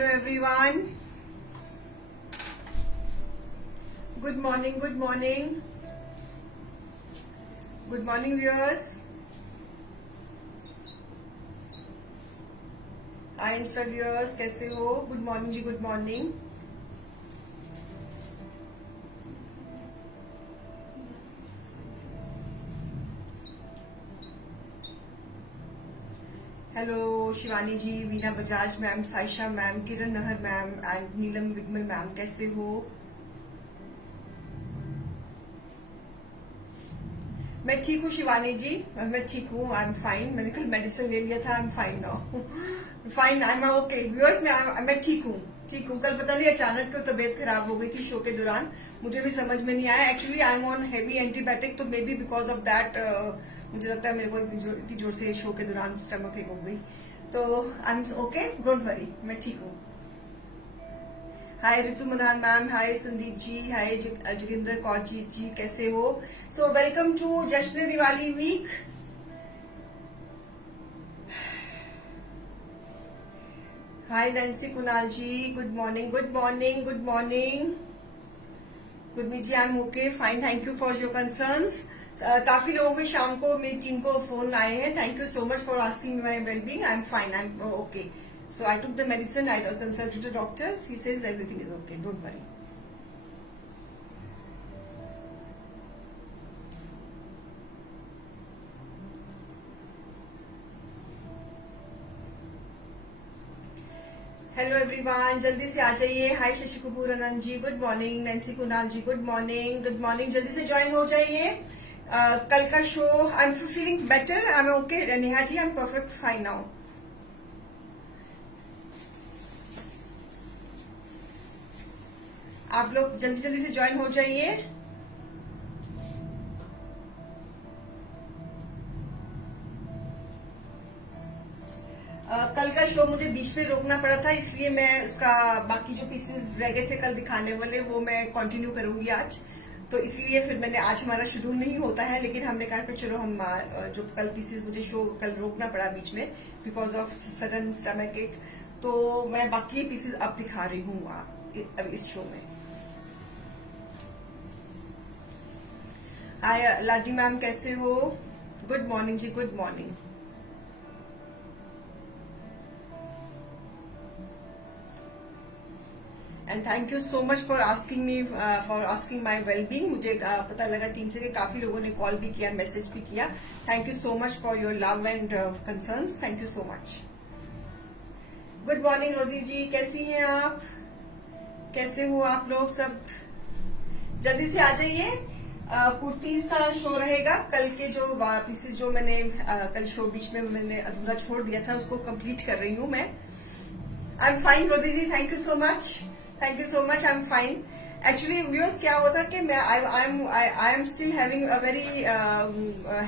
Hello everyone. Good morning, good morning. Good morning viewers. Hi Insta viewers, कैसे हो? Good morning जी, good morning. Hello Shivani जी, Veena Bajaj ma'am, Saisha ma'am, किरण नहर ma'am and Neelam विगमल ma'am, कैसे हो? मैं ठीक हूँ शिवानी जी, मैं ठीक हूँ, आई एम फाइन. मैंने कल मेडिसिन ले लिया था, आई am fine now. Fine, I am okay. Viewers मैं ठीक हूँ, ठीक हूँ. कल पता नहीं अचानक क्यों तबीयत खराब हो गई थी शो के दौरान, मुझे भी समझ में नहीं आया. Actually I am on heavy antibiotic, तो maybe because of that मुझे लगता है मेरे को इतनी जोर से शो के दौरान स्टमक एक हो गई. तो I am okay, don't worry, मैं ठीक हूँ. Hi Ritu Madan ma'am, hi Sandeep ji, hi Joginder Kaur ji, कैसे हो? So welcome to Jashn Diwali week. Hi Nancy Kunal ji, good morning, good morning, good morning. Gurmeet ji, I am okay, fine, thank you for your concerns. काफी लोगों के शाम को मेरी टीम को फोन आए हैं. Thank you so much for asking my wellbeing. I am fine, I am okay. So I took the medicine, I was consulted the doctor, she says everything is okay, don't worry. Hello everyone, जल्दी से आ जाइए. Hi Shashi Kapoor Anand ji, good morning. Nancy Kunal ji, good morning, good morning. जल्दी से join हो जाइए. कल का show, I am feeling better, I am okay. Neha ji, I am perfect fine now. आप लोग जल्दी जल्दी से ज्वाइन हो जाइए. कल का शो मुझे बीच में रोकना पड़ा था, इसलिए मैं उसका बाकी जो पीसेस रह गए थे कल दिखाने वाले, वो मैं कंटिन्यू करूंगी आज. तो इसलिए फिर मैंने, आज हमारा शेड्यूल नहीं होता है, लेकिन हमने कहा कि चलो हम जो कल पीसेस मुझे शो कल रोकना पड़ा बीच में बिकॉज ऑफ सडन स्टमक एक, तो मैं बाकी पीसेस अब दिखा रही हूँ अब इस शो में. हाय लाडी मैम, कैसे हो? Good morning ji, good morning. And thank you so much for asking me, for asking my wellbeing. मुझे पता लगा टीम से कि काफी लोगों ने कॉल भी किया, मैसेज भी किया. Thank you so much for your love and concerns. Thank you so much. Good morning रोजी जी, कैसी हैं आप? कैसे हो आप लोग सब? जल्दी से आ जाइए. कुर्तीज का शो रहेगा. कल के जो पीसेस जो मैंने कल शो बीच में मैंने अधूरा छोड़ दिया था, उसको कंप्लीट कर रही हूँ मैं. I am fine Rosy ji, thank you so much, thank you so much. I am fine. Actually viewers क्या होता कि मैं I am still having a very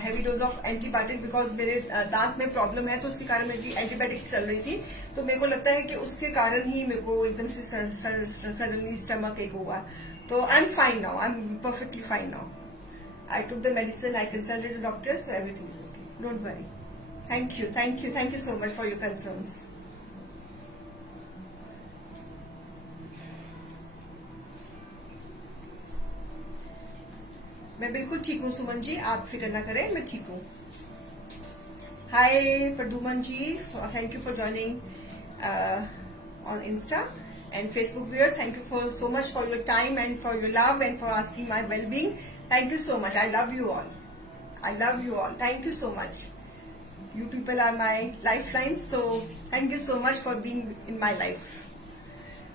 heavy dose of antibiotic because मेरे दांत में प्रॉब्लम है, तो उसके कारण मेरी एंटीबायोटिक्स चल रही थी. तो मेरे को लगता है कि उसके कारण ही मेरे को एकदम से सडनली स्टमक एक हुआ. तो I am fine now, I am perfectly fine now. I took the medicine, I consulted the doctor, so everything is okay, don't worry. Thank you, thank you, thank you so much for your concerns. मैं बिल्कुल ठीक हूँ सुमन जी, आप फिक्र ना करें, मैं ठीक हूँ. Hi Praduman ji, thank you for joining on Insta and Facebook viewers, thank you so much for your time and for your love and for asking my well-being. Thank you so much. I love you all. I love you all. Thank you so much. You people are my lifeline, so thank you so much for being in my life.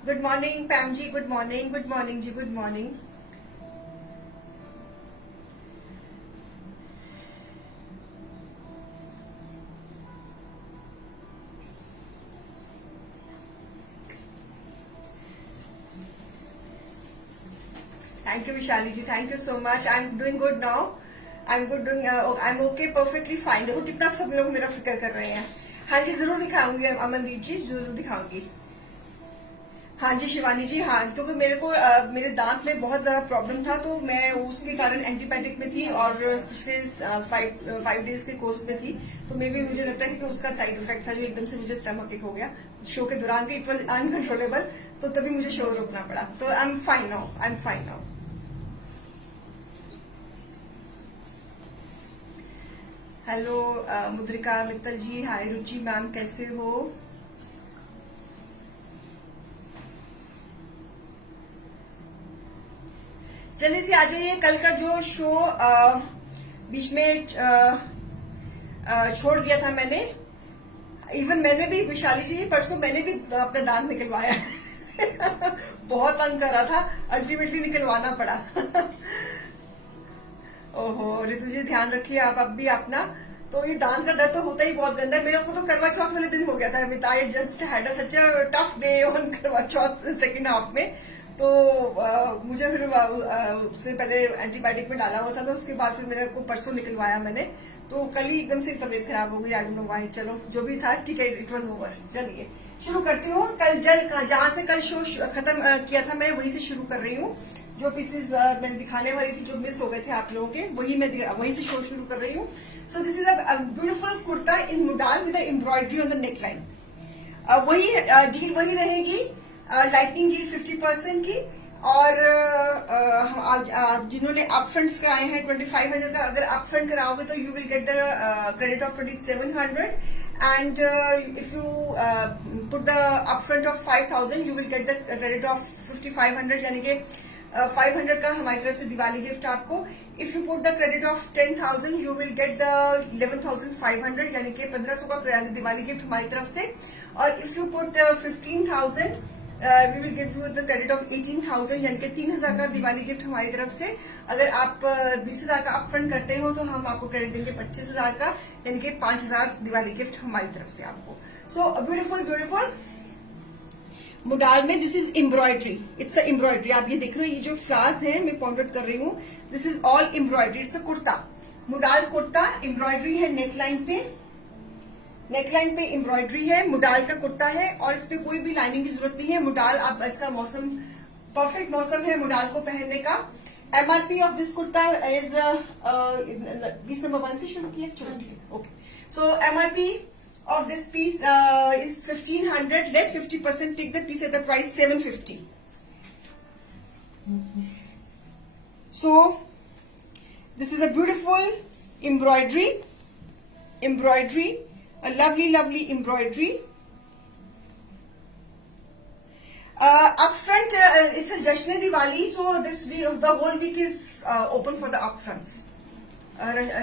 Good morning Pam ji, good morning, good morning ji, good morning. Thank you Vishali ji, thank you so much. I'm doing good now. I'm good doing. I'm okay, perfectly fine. देखो कितना सब लोग मेरा फिक्र कर रहे हैं. हाँ जी, जरूर दिखाऊंगी अमनदीप जी, जरूर दिखाऊंगी. हाँ जी शिवानी जी, हाँ, क्योंकि मेरे को मेरे दांत में बहुत ज्यादा प्रॉब्लम था, तो मैं उसके कारण एंटीबायोटिक में थी और पिछले 5 डेज के कोर्स में थी। तो मे भी मुझे लगता है कि उसका साइड इफेक्ट था, जो एकदम से मुझे स्टमक एक हो गया शो के दौरान भी। इट वॉज अनकंट्रोलेबल, तो तभी मुझे शो रोकना पड़ा। तो I am fine now, I am fine now. Hello Mudrika Mittal ji, hi Ruchi ma'am, कैसे हो? जल्दी से आ जाइए। कल का जो शो बीच में छोड़ दिया था मैंने, इवन मैंने भी, विशाली जी परसों मैंने भी अपना दांत निकलवाया बहुत तंग कर रहा था, अल्टीमेटली निकलवाना पड़ा ओहो ऋतु जी, ध्यान रखिए आप अब भी अपना। तो ये दांत का दर्द तो होता ही बहुत गंदा है। मेरे को तो करवा चौथ वाले दिन हो गया था, with I just had such a tough day on करवा चौथ सेकेंड हाफ में। तो मुझे फिर उससे पहले एंटीबायोटिक में डाला हुआ था, तो उसके बाद फिर मेरे को परसों निकलवाया मैंने। तो कल ही एकदम से तबीयत खराब हो गई, आई डोंट नो व्हाई। चलो जो भी था ठीक है, इट वाज ओवर। चलिए शुरू करती हूँ। कल जहाँ से कल शो खत्म किया था मैं वहीं से शुरू कर रही हूँ। जो पीसेज मैं दिखाने वाली थी, जो मिस हो गए थे आप लोगों के, वहीं से शो शुरू कर रही हूँ। So this is a beautiful kurta in मुडाल with embroidery on the neck line. वही डील वही रहेगी, लाइटनिंग डील 50% की। और जिन्होंने अपफ्रंट्स कराए हैं 2500 का, अगर अपफ्रंट कराओगे तो you will get the credit of 2700, and if you put the upfront of 5000 you will get the credit of 5500, यानी कि 500 का हमारी तरफ से दिवाली गिफ्ट आपको। If you put the credit of 10,000 you will get the 11,500, यानी कि 1500 का दिवाली गिफ्ट हमारी तरफ से। और if you put 15,000 we will give you the credit of 18,000, यानी कि 3,000 का दिवाली गिफ्ट हमारी तरफ से। अगर आप 20,000 का अपफ्रंट करते हो तो हम आपको क्रेडिट देंगे 25,000 का, यानी कि 5,000 दिवाली गिफ्ट हमारी तरफ से आपको। सो ब्यूटीफुल ब्यूटीफुल मुडाल में this is embroidery, it's a embroidery. आप ये देख रहे हो, ये जो फ्लावर्स है मैं पॉइंट आउट कर रही हूँ, this is all embroidery. It's a kurta, मुडाल kurta, embroidery है नेकलाइन पे, नेकलाइन पे एम्ब्रॉयडरी है, मुडाल का कुर्ता है और इस पे कोई भी लाइनिंग की जरूरत नहीं है। मुडाल, आप इसका मौसम परफेक्ट मौसम है मुडाल को पहनने का। MRP of this kurta is 20 number 1 से शुरू किया, चलो ठीक है, okay. So MRP of this piece is 1500, less 50%, take the piece at the price 750. So this is a beautiful embroidery, a lovely embroidery. Up front, it's a Jashne Diwali, so this week, the whole week is open for the up fronts.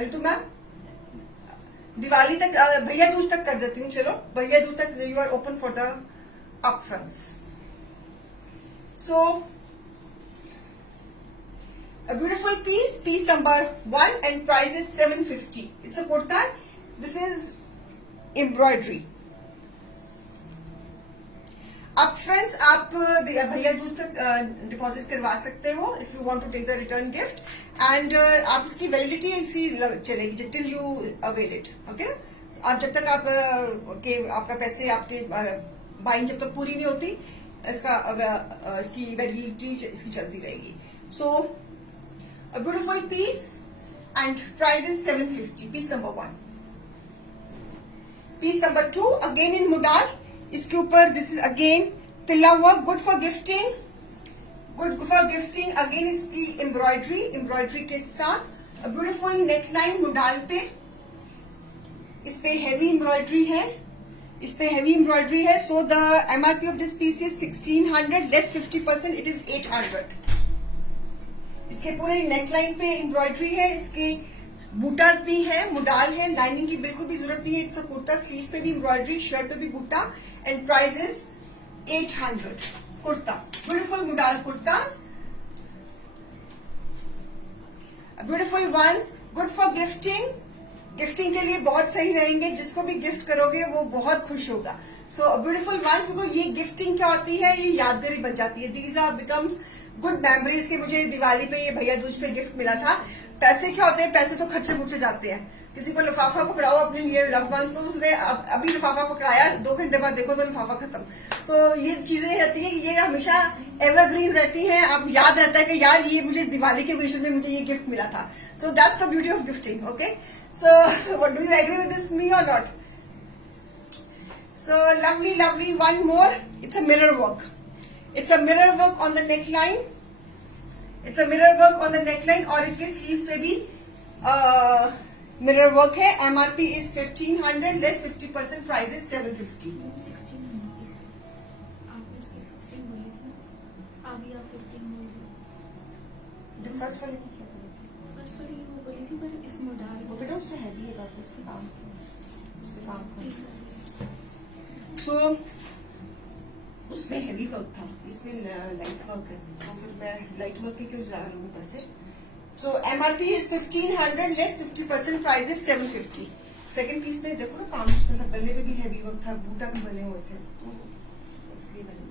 Ritu ma'am, Diwali तक, भैया दूज तक कर देती हूँ, चलो भैया दूज तक you are open for the up fronts. So a beautiful piece number 1, and price is 750. It's a kurta, this is embroidery. अब friends, आप भैया दूज तक डिपॉजिट करवा सकते हो if you want to take the return gift, and आप इसकी validity इसकी चलेगी till you avail it, okay. आप जब तक आपका पैसे, आपके बाइंग जब तक पूरी नहीं होती, इसकी वैलिडिटी इसकी चलती रहेगी। So a beautiful piece and price is 750, piece number 1। Piece number 2 again in modal, इसके ऊपर this is again tilla work, good for gifting, again इसकी एम्ब्रॉयडरी के साथ ब्यूटीफुल नेकलाइन मुडाल पे। इस पे हेवी एम्ब्रॉयडरी है, so the MRP of this piece is 1600, less 50%, it is 800। इसके पूरे नेकलाइन पे एम्ब्रॉयडरी है, इसके बूटास भी है, मुडाल है, लाइनिंग की बिल्कुल भी जरूरत नहीं है। इट्स अ कुर्ता, स्लीव्स पे भी एम्ब्रॉयडरी, शर्ट पे भी बूटा, and price is 800। Kurta, beautiful modal kurtas, beautiful ones, good for gifting के लिए बहुत सही रहेंगे। जिसको भी गिफ्ट करोगे वो बहुत खुश होगा। सो ब्यूटीफुल वंस, क्योंकि ये गिफ्टिंग क्या होती है, ये यादगारी बन जाती है। These are becomes good memories के मुझे दिवाली पे, ये भैया दूज पे गिफ्ट मिला था। पैसे क्या होते हैं, पैसे तो खर्चे मुर्चे जाते हैं, किसी को लिफाफा पकड़ाओ अपने लिए लव वंस को, उसने अभी लिफाफा पकड़ाया, 2 घंटे बाद देखो तो लिफाफा खत्म। तो ये चीजें रहती है, ये हमेशा एवरग्रीन रहती हैं। अब याद रहता है कि यार ये मुझे दिवाली के ओकेजन में मुझे ये गिफ्ट मिला था। So that's the beauty of gifting. Okay, so what do you agree with this, me or not? So lovely, one more. It's a mirror work. It's a mirror work on the neckline. It's a mirror work on the neckline और इसके sleeves पे भी mirror work है। MRP is 1500, less 50%, price is 750। 16 आपने 16 बोली थी, अभी आप 15 बोल रहे हो। फर्स्ट वाले की क्या बोली थी? फर्स्ट वाली वो बोली थी, पर इसमें डाल वो बेटा उसमें हैवी है, बात उसमें काम किया, उसमें काम किया। सो उसमें हैवी वर्क था, इसमें लाइट वर्क है, तो फिर मैं लाइट वर्क के क्यों जा रही हूँ पैसे। So MRP is 1500, less 50%, price is 750। Second piece में देखो ना काम, मतलब गले में भी हैवी वर्क था, बूटा भी बने हुए थे, तो इसलिए मैंने।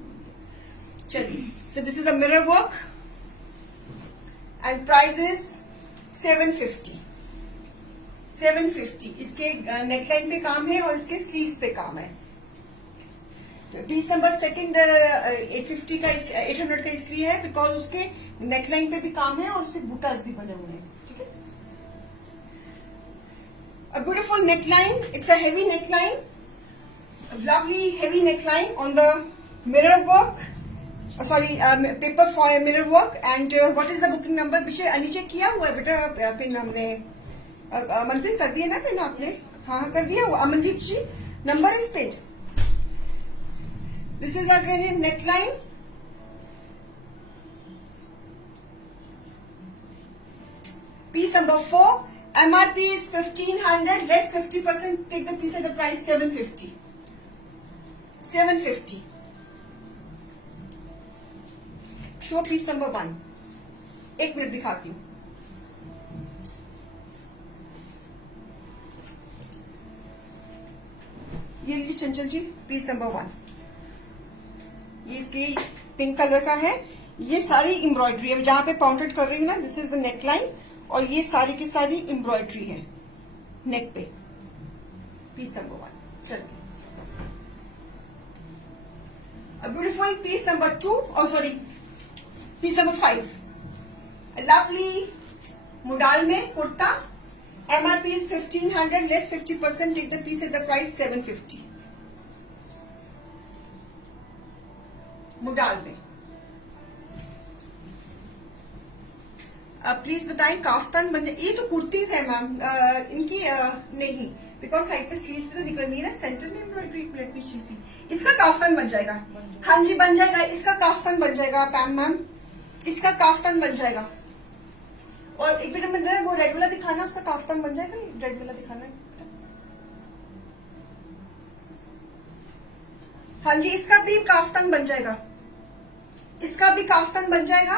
चलिए, so this is a mirror work and price is 750। 750 इसके नेकलाइन पे काम है और इसके स्लीव्स पे काम है। पीस नंबर सेकंड 850 का 800 का इसलिए है बिकॉज उसके नेकलाइन पे भी काम है और उसके बूटास भी बने हुए हैं। ठीक है, a beautiful neckline, it's a heavy neckline, lovely heavy neckline on the mirror work, sorry paper for mirror work. And what is the booking number? पीछे नीचे किया हुआ है बेटा पिन, हमने मनप्रीत कर दिया ना पिन आपने? हाँ कर दिया हुआ। Amandeep ji, number is pin. This is again a neckline. Piece number 4. MRP is 1500, less 50%. Take the piece at the price 750. 750. Show piece number 1. 1 minute दिखाती हूँ। ये लीजिए चंचल जी, पीस नंबर 1। ये इसके पिंक कलर का है। ये सारी एम्ब्रॉयडरी है, जहां पे पाउंटेड कर रही हूँ ना, this is the neck line, और ये सारी की सारी एम्ब्रॉयडरी है नेक पे। Piece number 1। चलिए, ब्यूटीफुल पीस नंबर 2, और sorry piece number 5, lovely modal में kurta. MRP is 1500, less 50%, take the piece at the price 750। Modal में। प्लीज बताएं काफ्तान बन जाए? ये तो कुर्तीज है मैम, इनकी नहीं, बिकॉज साइड पे स्लीव्स पे तो निकलनी है ना, सेंटर में एम्ब्रॉयडरी प्लेट भी सी। इसका काफ्तान बन जाएगा। हाँ जी बन जाएगा, इसका काफ्तान बन जाएगा पैम मैम, इसका काफ्तान बन जाएगा। और एक मिनट वो रेड वाला दिखाना, उसका काफ्तान बन जाएगा। रेड वाला दिखाना है। हाँ जी, इसका भी काफ्तान बन जाएगा, इसका भी काफ्तान बन जाएगा,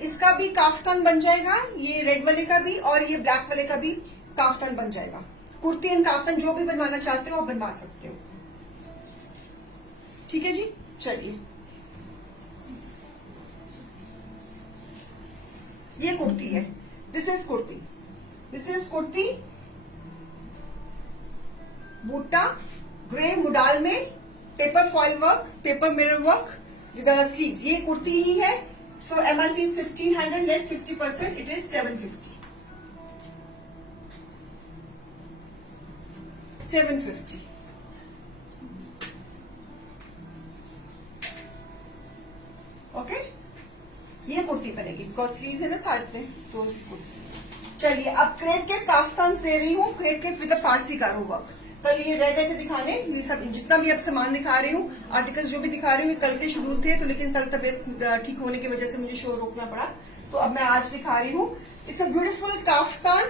इसका भी काफ्तान बन जाएगा, ये रेड वाले का भी और ये ब्लैक वाले का भी काफ्तान बन जाएगा। कुर्ती एंड काफ्तान जो भी बनवाना चाहते हो आप बनवा सकते हो। ठीक है जी, चलिए। ये कुर्ती है, this is kurti, this is kurti, बूटा ग्रे मुडाल में, paper foil work, paper mirror work with sleeves. ये कुर्ती ही है। So MRP is 1500, less 50%, it is 750। 750। Okay, ये कुर्ती बनेगी बिकॉज स्लीव्स है ना साथ में, तो इस कुर्ती। चलिए, अब क्रेप के काफ्तान दे रही हूँ, क्रेप के विद पारसी गारो वर्क। कल ये रह गए थे दिखाने, ये सब जितना भी अब सामान दिखा रही हूँ, आर्टिकल्स जो भी दिखा रही हूँ, कल के शेड्यूल थे, तो लेकिन कल तबियत ठीक होने की वजह से मुझे शो रोकना पड़ा, तो अब मैं आज दिखा रही हूँ। It's a beautiful kaftan,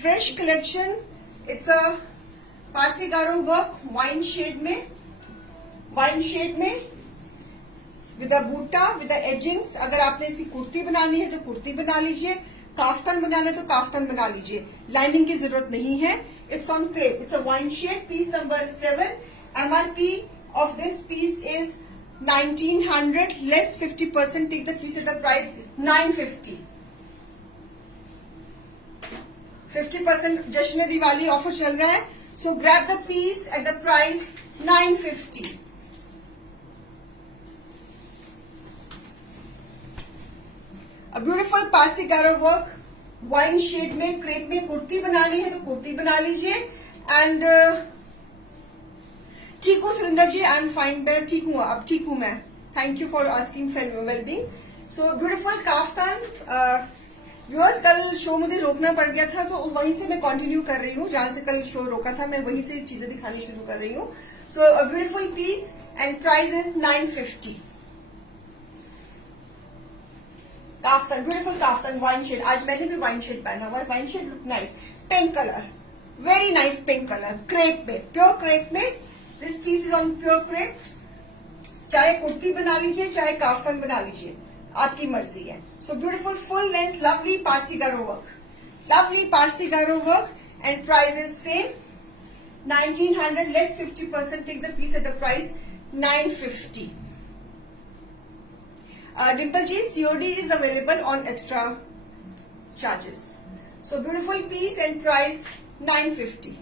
fresh collection. It's a Parsi Garo work, wine shade में, वाइन शेड में with a buta, with a edgings. अगर आपने इसी कुर्ती बनानी है तो कुर्ती बना लीजिए, काफ्तान बनाना है तो काफ्तान बना लीजिए, लाइनिंग की जरूरत नहीं है। It's on crepe. It's a wine shade. Piece number 7. MRP of this piece is 1900, less 50%. Take the piece at the price 950. 50% जश्न दिवाली ऑफर चल रहा है. So grab the piece at the price 950. A beautiful Parsi Garo work wine shade में crepe में कुर्ती बनानी है तो कुर्ती बना लीजिए. एंड ठीक हूँ सुरिंदर जी, आई एम फाइन. मैं ठीक हूँ, अब ठीक हूँ मैं. Thank you for asking wellbeing. So beautiful kaftan viewers, कल शो मुझे रोकना पड़ गया था तो वहीं से मैं कंटिन्यू कर रही हूँ जहां से कल शो रोका था. मैं वहीं से चीजें दिखानी शुरू कर रही हूँ. So beautiful piece and price is 950. Kaftan, beautiful kaftan wine shade. आज मैंने भी वाइन शेड पहना हुआ है. Wine shade look nice. Pink colour, very nice pink colour. Crepe में, प्योर क्रेप में. This piece is on pure crepe. चाहे कुर्ती बना लीजिए चाहे काफ्तान बना लीजिए, आपकी मर्जी है. So beautiful full length lovely Parsi Garo work. Lovely Parsi Garo work and price is same 1900 less 50%. Take the piece at the price 950. Dimple ji, COD is available on extra charges. So beautiful piece and price 950.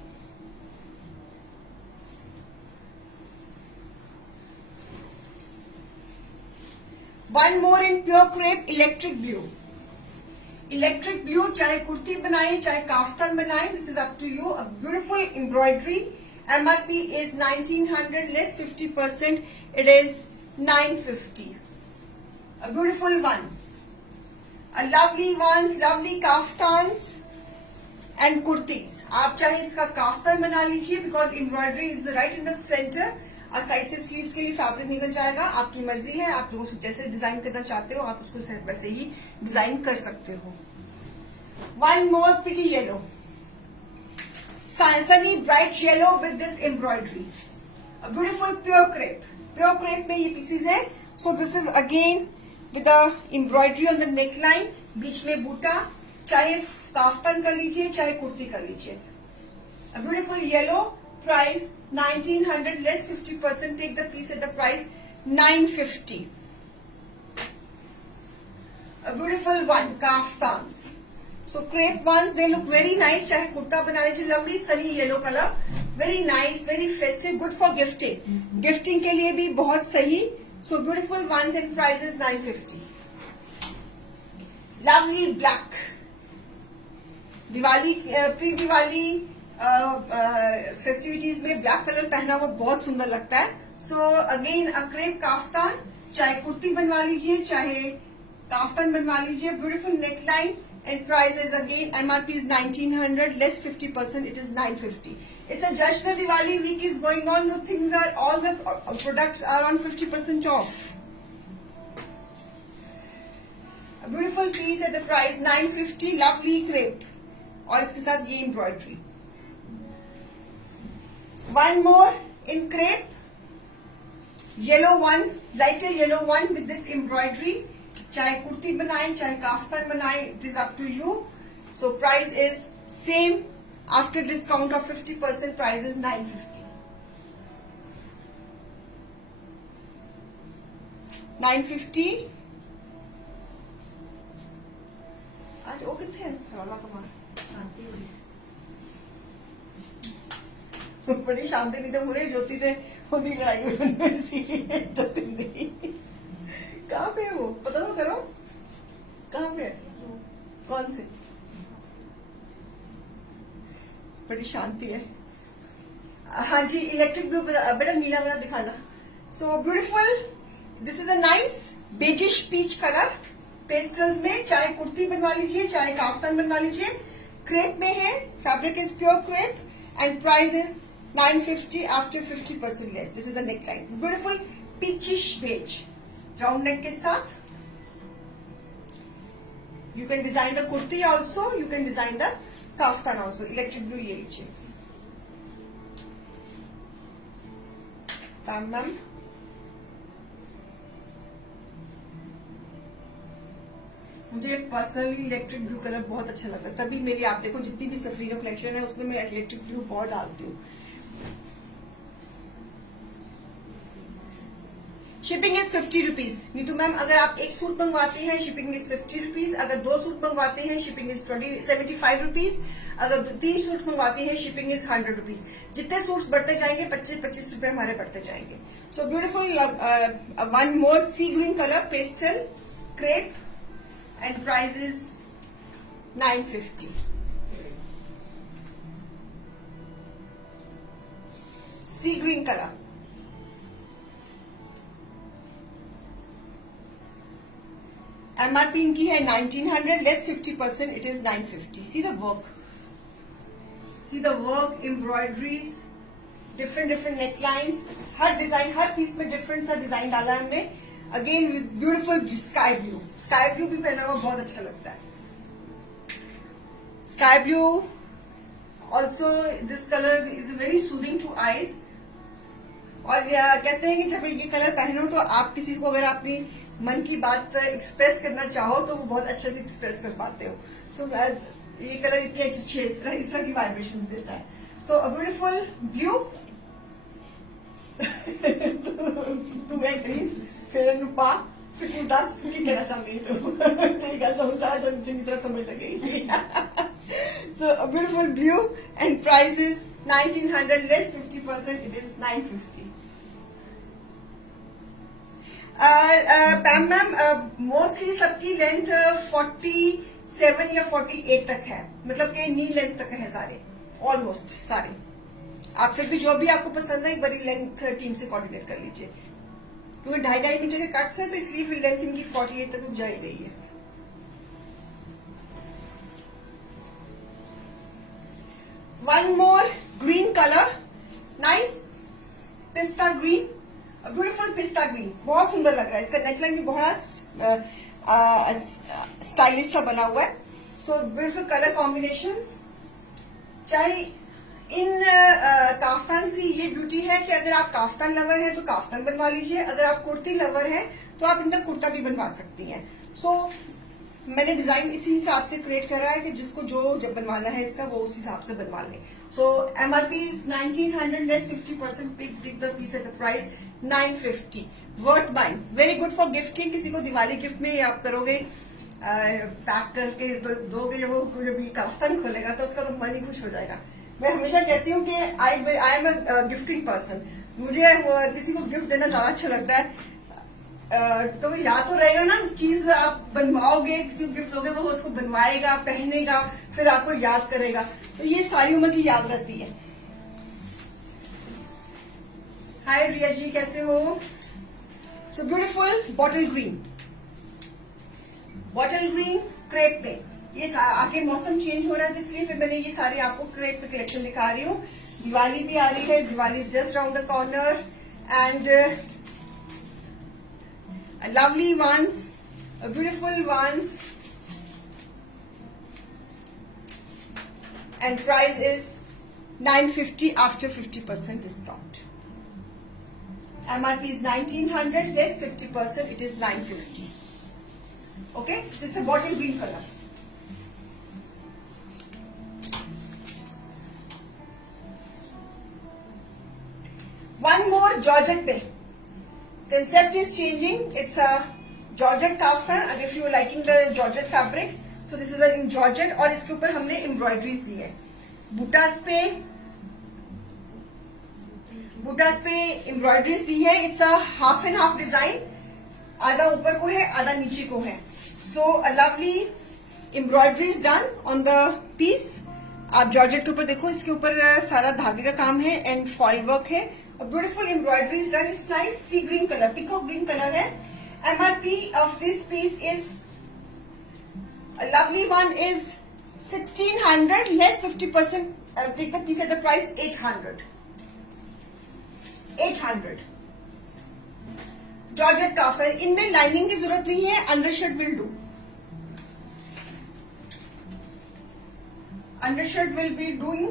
One more in pure crepe electric blue. Electric blue, चाहे कुर्ती बनाए चाहे kaftan बनाए, this is up to you. A beautiful embroidery. MRP is 1900 less 50%. It is 950. A beautiful one. A lovely ones, lovely kaftans and kurtis. आप चाहे इसका kaftan बना लीजिए because embroidery is right in the center. और side से sleeves के लिए fabric निकल जाएगा. आपकी मर्जी है, आप लोग जैसे डिजाइन करना चाहते हो आप उसको वैसे ही डिजाइन कर सकते हो. One more pretty yellow, sunny bright yellow with this embroidery. A beautiful pure crepe. Pure crepe में ये pieces है. So this is again with the embroidery on the neckline. बीच में बूटा. चाहे काफ्तान कर लीजिए चाहे कुर्ती कर लीजिए. A beautiful yellow. Price 1900 less 50%. Take the piece at the price 950. A beautiful one kaftans. So crepe ones, they look very nice. चाहे कुर्ता बना लीजिए. Lovely sunny yellow color. Very nice, very festive, good for gifting. Gifting के लिए भी बहुत सही. So beautiful ones and price is 950. Lovely black. Diwali pre Diwali festivities में black colour पहना हुआ बहुत सुंदर लगता है. So again a crepe kaftan. चाहे कुर्ती बनवा लीजिए चाहे काफ्तान बनवा लीजिए. Beautiful neckline and price is again MRP is 1900 less 50%. It is 950. It's a Jashna Diwali week is going on. The things are, all the products are on 50% off. A beautiful piece at the price 950. Lovely crepe. और इसके साथ ये embroidery. One more in crepe. Yellow one, lighter yellow one with this embroidery. चाहे कुर्ती बनाए चाहे kaftan बनाए, it is up to you. So price is same. After discount of 50%, price is 950. 950. आज वो कितने हैं? रौला कमाल. शांति हो रही. बड़ी शांति नहीं तो मुझे ज्योति ने होती लड़ाई हुई. कहाँ पे है वो? पता तो करो. कहाँ पे है? कौन से? बड़ी शांति है. हाँ जी, इलेक्ट्रिक ब्लू बेटा नीला वाला दिखाना. So beautiful. This is a nice beigeish peach colour. Pastels में चाहे कुर्ती बनवा लीजिए चाहे काफ्तान बनवा लीजिए. क्रेप में है. Fabric is pure crepe and price is 950 after 50% less. This is a neckline. Beautiful peachish beige round neck के साथ. You can design the kurti also, you can design the kaftan also. Electric blue ये लीजिए. Ma'am मुझे personally electric blue colour बहुत अच्छा लगता है. तभी मेरी आप देखो जितनी भी सफरीनो कलेक्शन है उसमें मैं इलेक्ट्रिक ब्लू बहुत डालती हूँ. Shipping is 50 rupees. Neetu ma'am अगर आप एक सूट मंगवाते हैं शिपिंग इज 50 रुपीज, अगर 2 सूट मंगवाते हैं शिपिंग इज 75 रुपीज, अगर 3 सूट मंगवाते हैं शिपिंग इज 100 रुपीज। जितने सूट्स बढ़ते जाएंगे 25-25 रुपए हमारे बढ़ते जाएंगे। So beautiful one more sea green colour pastel crepe and price is 950। Sea green colour, MRP इनकी है 1900 less 50%, it is 950। See the work, embroideries, different necklines, हर डिजाइन, हर पीस में डिफरेंट सा डिजाइन डाला है हमने। Again with beautiful sky blue, sky blue भी पहना हुआ बहुत अच्छा लगता है। Sky blue also this colour is very soothing two eyes. और कहते हैं कि जब ये कलर पहनो तो आप किसी को अगर अपनी मन की बात एक्सप्रेस करना चाहो तो वो बहुत अच्छे से एक्सप्रेस कर पाते हो। सो ये कलर इतनी अच्छी इस तरह की वाइब्रेशंस देता है। सो अ ब्यूटीफुल ब्लू तू है ग्रीन फिर रूपा फिर तू 10 की कहना चाहती तू ठीक है समझा जब जिन तरह समझ लगेगी। So a beautiful blue and price is 1900 less 50%, it is 950। Pam ma'am mostly सबकी लेंथ 47 या 48 तक है, मतलब कि नी लेंथ तक है सारे, ऑलमोस्ट सारे। आप फिर भी जो भी आपको पसंद है एक बड़ी लेंथ टीम से कोऑर्डिनेट कर लीजिए, क्योंकि 2.5 मीटर के कट्स है तो इसलिए फिर लेंथ इनकी 48 तक जा ही रही है। One more green colour, nice पिस्ता ग्रीन, ब्यूटीफुल पिस्ता ग्रीन, बहुत सुंदर लग रहा है। इसका नेकलाइन भी बहुत स्टाइलिश सा बना हुआ है। So beautiful colour combinations. चाहे इन काफ्तान से ये ब्यूटी है कि अगर आप काफ्तान लवर हैं तो काफ्तान बनवा लीजिए, अगर आप कुर्ती लवर हैं तो आप इनका कुर्ता भी बनवा सकती हैं। सो मैंने डिजाइन इसी हिसाब से क्रिएट करा है कि जिसको जो जब बनवाना है इसका वो उस हिसाब से बनवा लें। So MRP is 1900 less 50%, pick the piece at the price 950। Worth buying, very good for gifting. किसी को दिवाली गिफ्ट में आप करोगे पैक करके दोगे, जब ये काफ्तान खोलेगा तो उसका तो मन ही खुश हो जाएगा। मैं हमेशा कहती हूँ कि I am a gifting person, मुझे किसी को गिफ्ट देना ज्यादा अच्छा लगता है। तो याद तो रहेगा ना, चीज आप बनवाओगे किसी को गिफ्ट दोगे वो उसको बनवाएगा, पहनेगा, फिर आपको याद करेगा, तो ये सारी उम्र की याद रहती है। हाय रिया जी, कैसे हो? So beautiful bottle green, bottle green crepe में। ये आगे मौसम चेंज हो रहा है तो इसलिए फिर मैंने ये सारे आपको क्रेप पे कलेक्शन दिखा रही हूँ। दिवाली भी आ रही है, Diwali is just round the corner and lovely ones, beautiful ones, and price is 950 after 50% discount. MRP is 1900 less 50%, it is 950. Okay, it's a bottle green color. One more Georgette पे, concept is changing. It's a Georgette kaftan. If you are liking the Georgette fabric, so this is a in Georgette और इसके ऊपर हमने embroideries दी है। बूटास पे embroideries दी है। It's a half and half design, आधा ऊपर को है आधा नीचे को है। So a lovely embroideries done on the piece। आप जॉर्जेट के ऊपर देखो, इसके ऊपर सारा धागे का काम है एंड फॉइल वर्क है। Beautiful embroidery is done, it's nice sea green colour, peacock green colour है। MRP of this piece is lovely one is 1600 less 50%, take the piece at the price 800। Georgette kaftan, इनमें lining की जरूरत नहीं है, undershirt will do, undershirt will be doing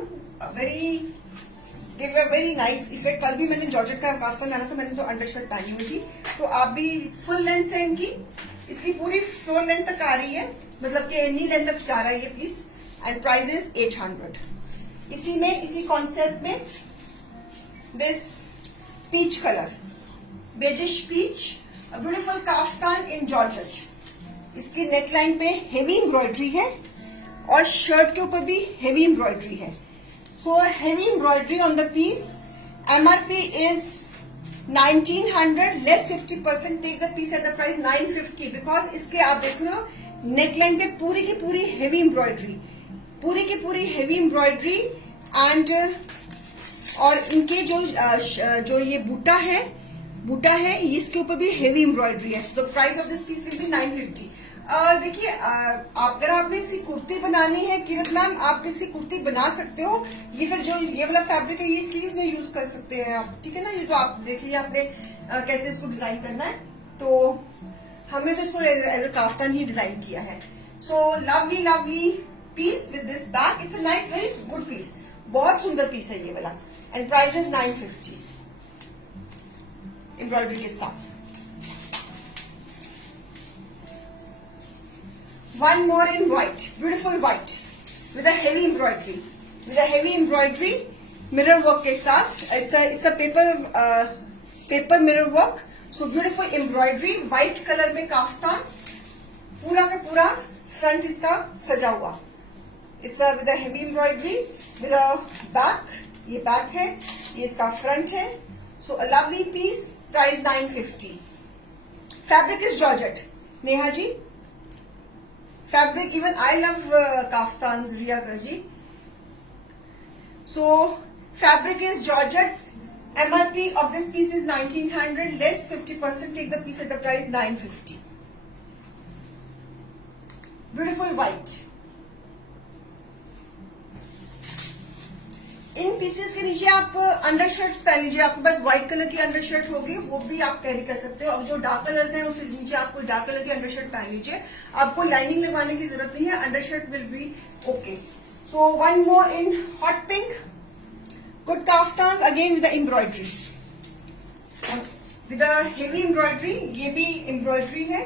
give a very nice effect. कल भी मैंने georgette का kaftan डाला था, मैंने तो अंडरशर्ट पहनी हुई थी, तो आप भी फुल लेंथ से इसकी पूरी फ्लोर लेंथ तक आ रही है, मतलब कि नी लेंथ तक जा रहा है ये पीस एंड प्राइस इज 800। इसी में इसी कॉन्सेप्ट में this peach colour, beigish peach, beautiful kaftan in georgette. इसकी नेकलाइन पे हेवी एम्ब्रॉयडरी है और शर्ट के ऊपर भी हेवी एम्ब्रॉयडरी है. So heavy embroidery on the piece. MRP is 1900, less 50%, take the piece at the price 950. Because इसके आप देख रहे हो नेकलाइन पे पूरी की पूरी हेवी एम्ब्रॉयडरी, पूरी की पूरी हेवी एम्ब्रॉयडरी एंड और इनके जो ये बूटा है इसके ऊपर भी हेवी एम्ब्रॉयडरी है. So the price of this piece will be 950. देखिए अगर आपने इसकी कुर्ती बनानी है किरण मैम, आप इसकी कुर्ती बना सकते हो. ये फिर जो ये वाला फैब्रिक है ये स्लीव्स में यूज कर सकते हैं आप, ठीक है ना. ये तो आप देख लीजिए आपने कैसे इसको डिजाइन करना है. तो हमने तो इसको एज अ काफ्तान ही डिजाइन किया है. So lovely lovely piece with this back. It's a nice very good piece. बहुत सुंदर पीस है ये वाला एंड प्राइस इज 950 एम्ब्रॉयडरी के साथ. One more in white, beautiful white, with a heavy embroidery, mirror work के साथ. It's a paper mirror work. So beautiful embroidery, white color में काफ्तान, पूरा का पूरा front इसका सजा हुआ. It's with a heavy embroidery, with a back. ये back है, ये इसका front है. So a lovely piece, price 950. Fabric is georgette. Neha ji. Fabric, even I love kaftans, Riya ji. So fabric is georgette. MRP of this piece is 1900, less 50%. Take the piece at the price 950. Beautiful white. In pieces के नीचे आप under shirts पहन लीजिए. आपके पास white colour की under shirt होगी वो भी आप कैरी कर सकते हो. और जो डार्क कलर्स हैं उसके नीचे आप कोई डार्क कलर की अंडर शर्ट पहन लीजिए. आपको लाइनिंग लगवाने की जरूरत नहीं है. Under shirt will be okay. So one more in hot pink. Good kaftan again with embroidery, with heavy embroidery. ये भी एम्ब्रॉयडरी है,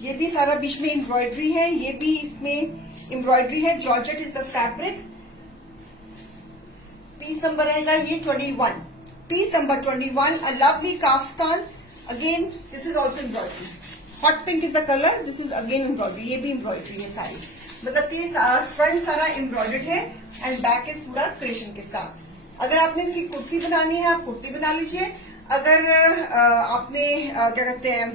ये भी सारा बीच में एम्ब्रॉयडरी है, ये भी इसमें एम्ब्रॉयडरी है. Georgette is the fabric. Piece number रहेगा ये 21. Piece number 21. A lovely kaftan. Again this is also embroidery. Hot pink is the colour. This is again embroidery. ये भी एम्ब्रॉयडरी है सारी. मतलब कि फ्रंट सारा एम्ब्रॉयडर्ड है एंड बैक इज पूरा क्रेशन के साथ. अगर आपने इसकी कुर्ती बनानी है आप कुर्ती बना लीजिए. अगर आपने क्या कहते हैं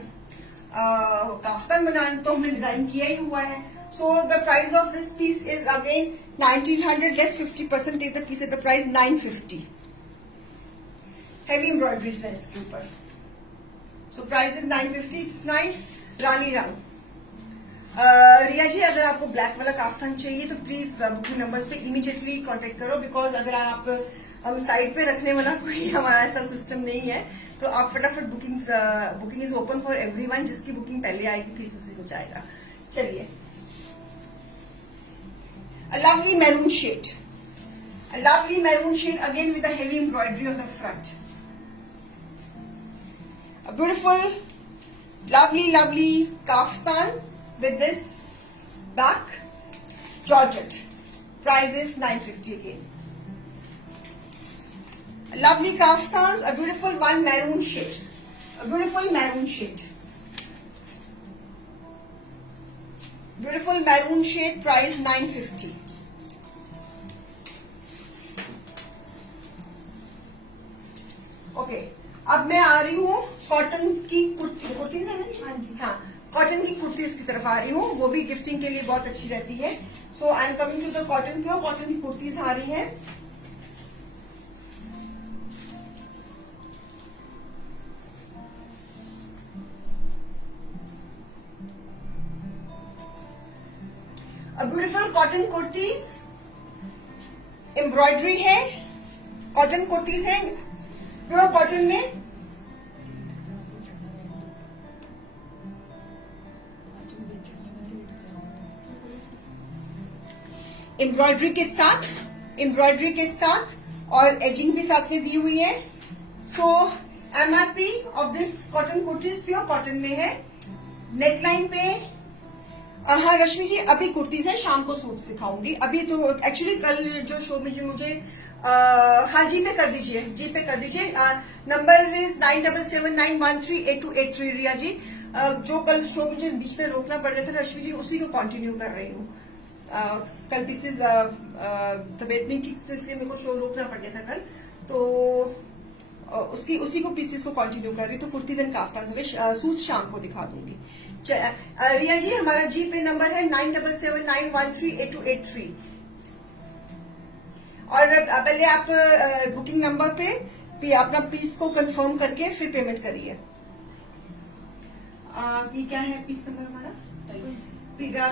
काफ्तान बनाना तो हमने डिजाइन किया ही हुआ है. So the price of this piece is again 1900, less 50%. Take the piece at the price 950. Heavy embroideries है इसके ऊपर. So price is 950. It's nice. रानी रंग. रिया जी अगर आपको ब्लैक वाला काफ्तान चाहिए तो प्लीज बुकिंग नंबर्स पे इमीडिएटली कांटेक्ट करो. बिकॉज अगर आप हम साइड पे रखने वाला कोई हमारा ऐसा सिस्टम नहीं है तो आप फटाफट booking is open for everyone. जिसकी बुकिंग पहले आएगी पीस उसी को जाएगा. चलिए. A lovely maroon shade. A lovely maroon shade again with a heavy embroidery on the front. A beautiful, lovely kaftan with this back. Georgette. Price is 950 again. A lovely kaftans, a beautiful one maroon shade. A beautiful maroon shade. Beautiful maroon shade, price 950. Okay. अब मैं आ रही हूँ cotton की कुर्ती से ना. हाँ जी. हाँ, cotton की कुर्तीज की तरफ आ रही हूँ. वो भी गिफ्टिंग के लिए बहुत अच्छी रहती है. So I am coming to the cotton pure. Cotton की कुर्तीज आ रही है. Beautiful cotton kurtis. एम्ब्रॉयडरी है. कॉटन कुर्तीज है प्योर कॉटन में. एम्ब्रॉयडरी के साथ और एजिंग भी साथ में दी हुई है. So MRP of this cotton kurtis pure cotton में है. नेकलाइन पे हाँ रश्मि जी, अभी कुर्तीज है, शाम को सूट दिखाऊंगी। अभी तो एक्चुअली कल जो शो में जो मुझे हाँ जी पे कर दीजिए, जी पे कर दीजिए। Number is 9779138283। रिया जी, जो कल शो मुझे बीच में रोकना पड़ गया था रश्मि जी, उसी को कंटिन्यू कर रही हूँ। कल पीसेज तबीयत नहीं ठीक, तो इसलिए मेरे को शो रोकना पड़ गया था कल, तो उसी को पीसेस को कंटिन्यू कर रही। तो कुर्तीज एंड काफ्तान सूट शाम को दिखा दूंगी। रिया जी, हमारा जी पे नंबर है 9779138283। और पहले आप बुकिंग नंबर पे अपना पीस को कंफर्म करके फिर पेमेंट करिए। ये क्या है पीस नंबर हमारा?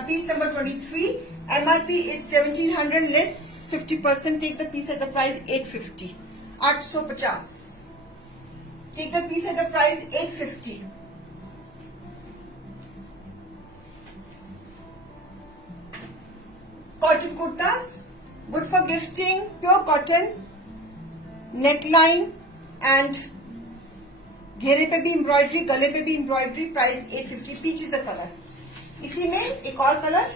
Piece number 23। MRP is 1700 less 50%। Take the piece at the price 850। 850। Take the piece at the price 850। Cotton kurtas, good for gifting, pure cotton, neckline and घेरे पे भी एम्ब्रॉयडरी, गले पे भी embroidery. Price 850। Peach is the colour. इसी में एक और colour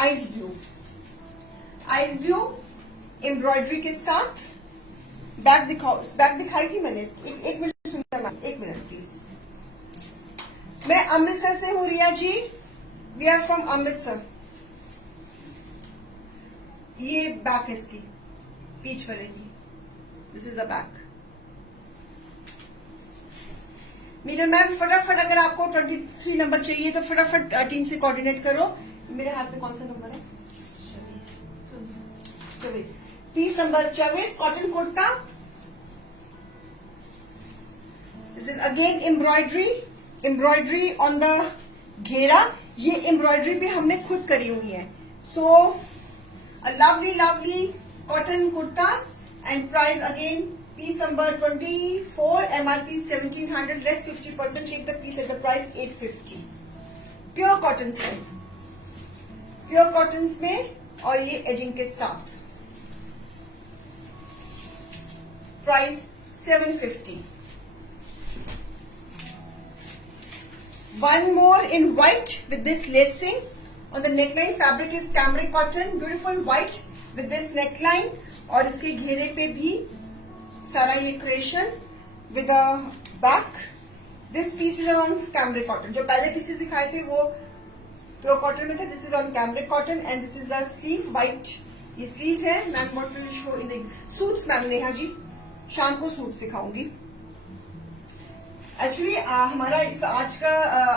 ice blue. Ice blue embroidery के साथ। बैक दिखाओ, बैक दिखाई थी मैंने। एक मिनट सुनिए मैम, एक मिनट प्लीज। मैं अमृतसर से हूँ रिया जी, वी आर फ्रॉम अमृतसर। ये बैक है इसकी, पीच वाले की। This is the back. मेरा मैम फटाफट, अगर आपको 23 नंबर चाहिए तो फटाफट टीम से कोऑर्डिनेट करो। मेरे हाथ में कौन सा नंबर है? 24। Piece number 24, cotton kurta. This is again embroidery on the घेरा। ये एम्ब्रॉयडरी भी हमने खुद करी हुई है। So lovely cotton kurtas and price again piece number 24। MRP 1700 less 50%। Take the piece at the price 850। Pure cotton में और ये एजिंग के साथ। Price 750। One more in white with this lacing on the neckline. Fabric is cambric cotton. Beautiful white with this neckline. और इसके घेरे पे भी सारा ये creation with a back. This piece is on cambric cotton. जो पहले पीसेस दिखाए थे वो प्योर कॉटन में थे। This is on cambric cotton and this is a sleeve white. ये sleeves है। Ma'am what will show in the suits? Ma'am Neha ji, शाम को सूट्स दिखाऊंगी। एक्चुअली हमारा इस आज का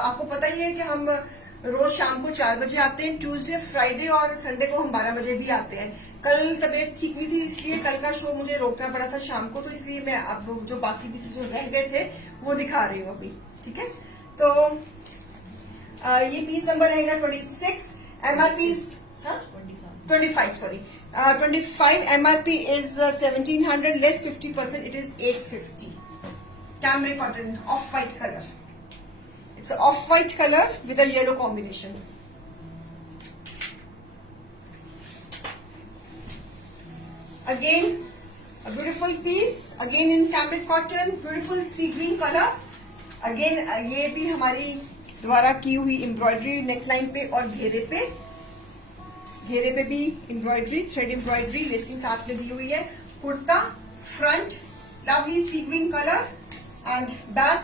आपको पता ही है कि हम रोज शाम को 4 बजे आते हैं। ट्यूसडे, फ्राइडे और संडे को हम 12 बजे भी आते हैं। कल तबीयत ठीक नहीं थी, इसलिए कल का शो मुझे रोकना पड़ा था शाम को, तो इसलिए मैं आप जो बाकी पीसेस जो रह गए थे वो दिखा रही हूँ अभी। ठीक है, तो ये पीस नंबर रहेगा 26। MRP 25 sorry 25। MRP is 1700 less 50%. It is 850. Cambric cotton, off-white color. It's an off-white color with a yellow combination. Again, a beautiful piece. Again in cambric cotton, beautiful sea green color. Again, ये भी हमारी द्वारा की हुई embroidery neckline पे और घेरे पे भी एम्ब्रॉयडरी, थ्रेड एम्ब्रॉयडरी, लेसिंग साथ में दी हुई है। कुर्ता फ्रंट लवली सी green colour and back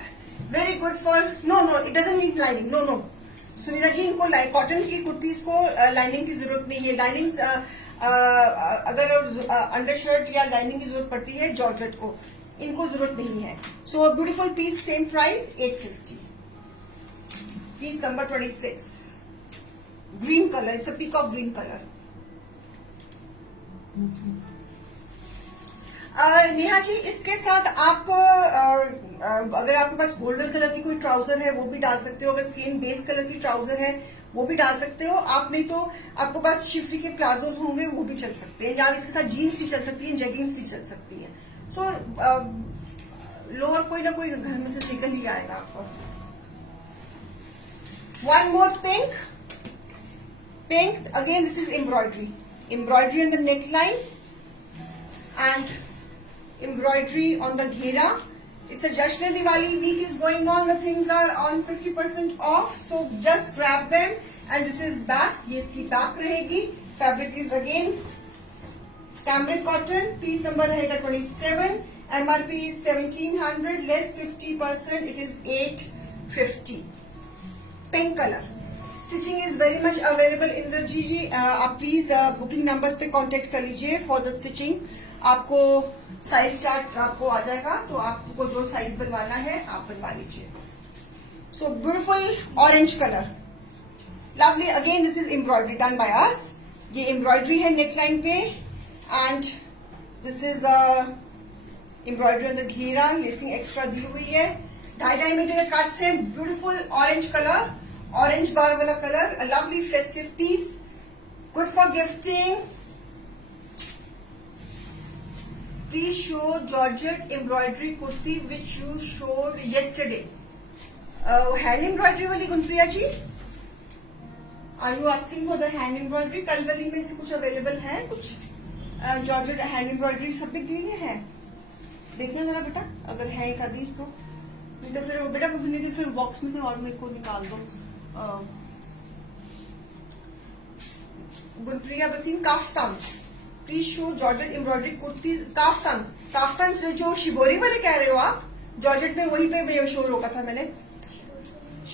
very good for no it doesn't need lining. No Sunita ji, इनको कॉटन की कुर्तीज को लाइनिंग की जरूरत नहीं है। लाइनिंग अगर अंडर शर्ट या लाइनिंग की जरूरत पड़ती है जॉर्जेट को, इनको जरूरत नहीं है। So beautiful piece, same price 850। Piece number 26 green colour, it's a peacock green colour. Neha ji, इसके साथ आप अगर आपके पास गोल्डन कलर की कोई ट्राउजर है वो भी डाल सकते हो। अगर सेम बेस कलर की ट्राउजर है वो भी डाल सकते हो आप। नहीं तो आपके पास शिफ्टी के प्लाजोज होंगे वो भी चल सकते हैं, या इसके साथ जीन्स भी चल सकती है, जेगिंग्स भी चल सकती है। सो लोअर कोई ना कोई घर में से निकल ही आएगा आपको। One more pink again, this is embroidery on the neck line and embroidery on the ghera It's a Jashn Diwali week is going on. The things are on 50% off. So just grab them. And this is back. ये इसकी back रहेगी. Fabric is again cambric cotton. Piece number रहेगा 27. MRP is 1700. Less 50%. It is 850. Pink color. Stitching is very much available in the GG. आप please booking numbers पे contact कर लीजिए for the stitching. आपको size chart आपको आ जाएगा, तो आपको जो साइज बनवाना है आप बनवा लीजिए. So beautiful orange colour, lovely. Again this is embroidery done by us. ये एम्ब्रॉयडरी है नेकलाइन पे and this is embroidery on the घेरा. लेसिंग एक्स्ट्रा दी हुई है. 2.5 मीटर कट से ब्यूटिफुल ऑरेंज कलर, ऑरेंज बार वाला colour. A lovely festive piece, good for gifting. Please show Georgette embroidery kurti which you showed yesterday. Hand embroidery वाली गुनप्रिया जी, are you asking for the hand embroidery? कल वाली में से कुछ available है? कुछ जॉर्जेट हैंड एम्ब्रॉयडरी सब बिक गई है? देखिए जरा बेटा, अगर है एक आदि तो. नहीं तो फिर बेटा वो नहीं, फिर बॉक्स में से और मेरे को निकाल दो. Gunpriya Basim, kaftans. Please show georgette embroidery kurtis. Kaftans, kaftans जो शिबोरी वाले कह रहे हो आप, जॉर्जेट में वहीं पे शो रोका था मैंने.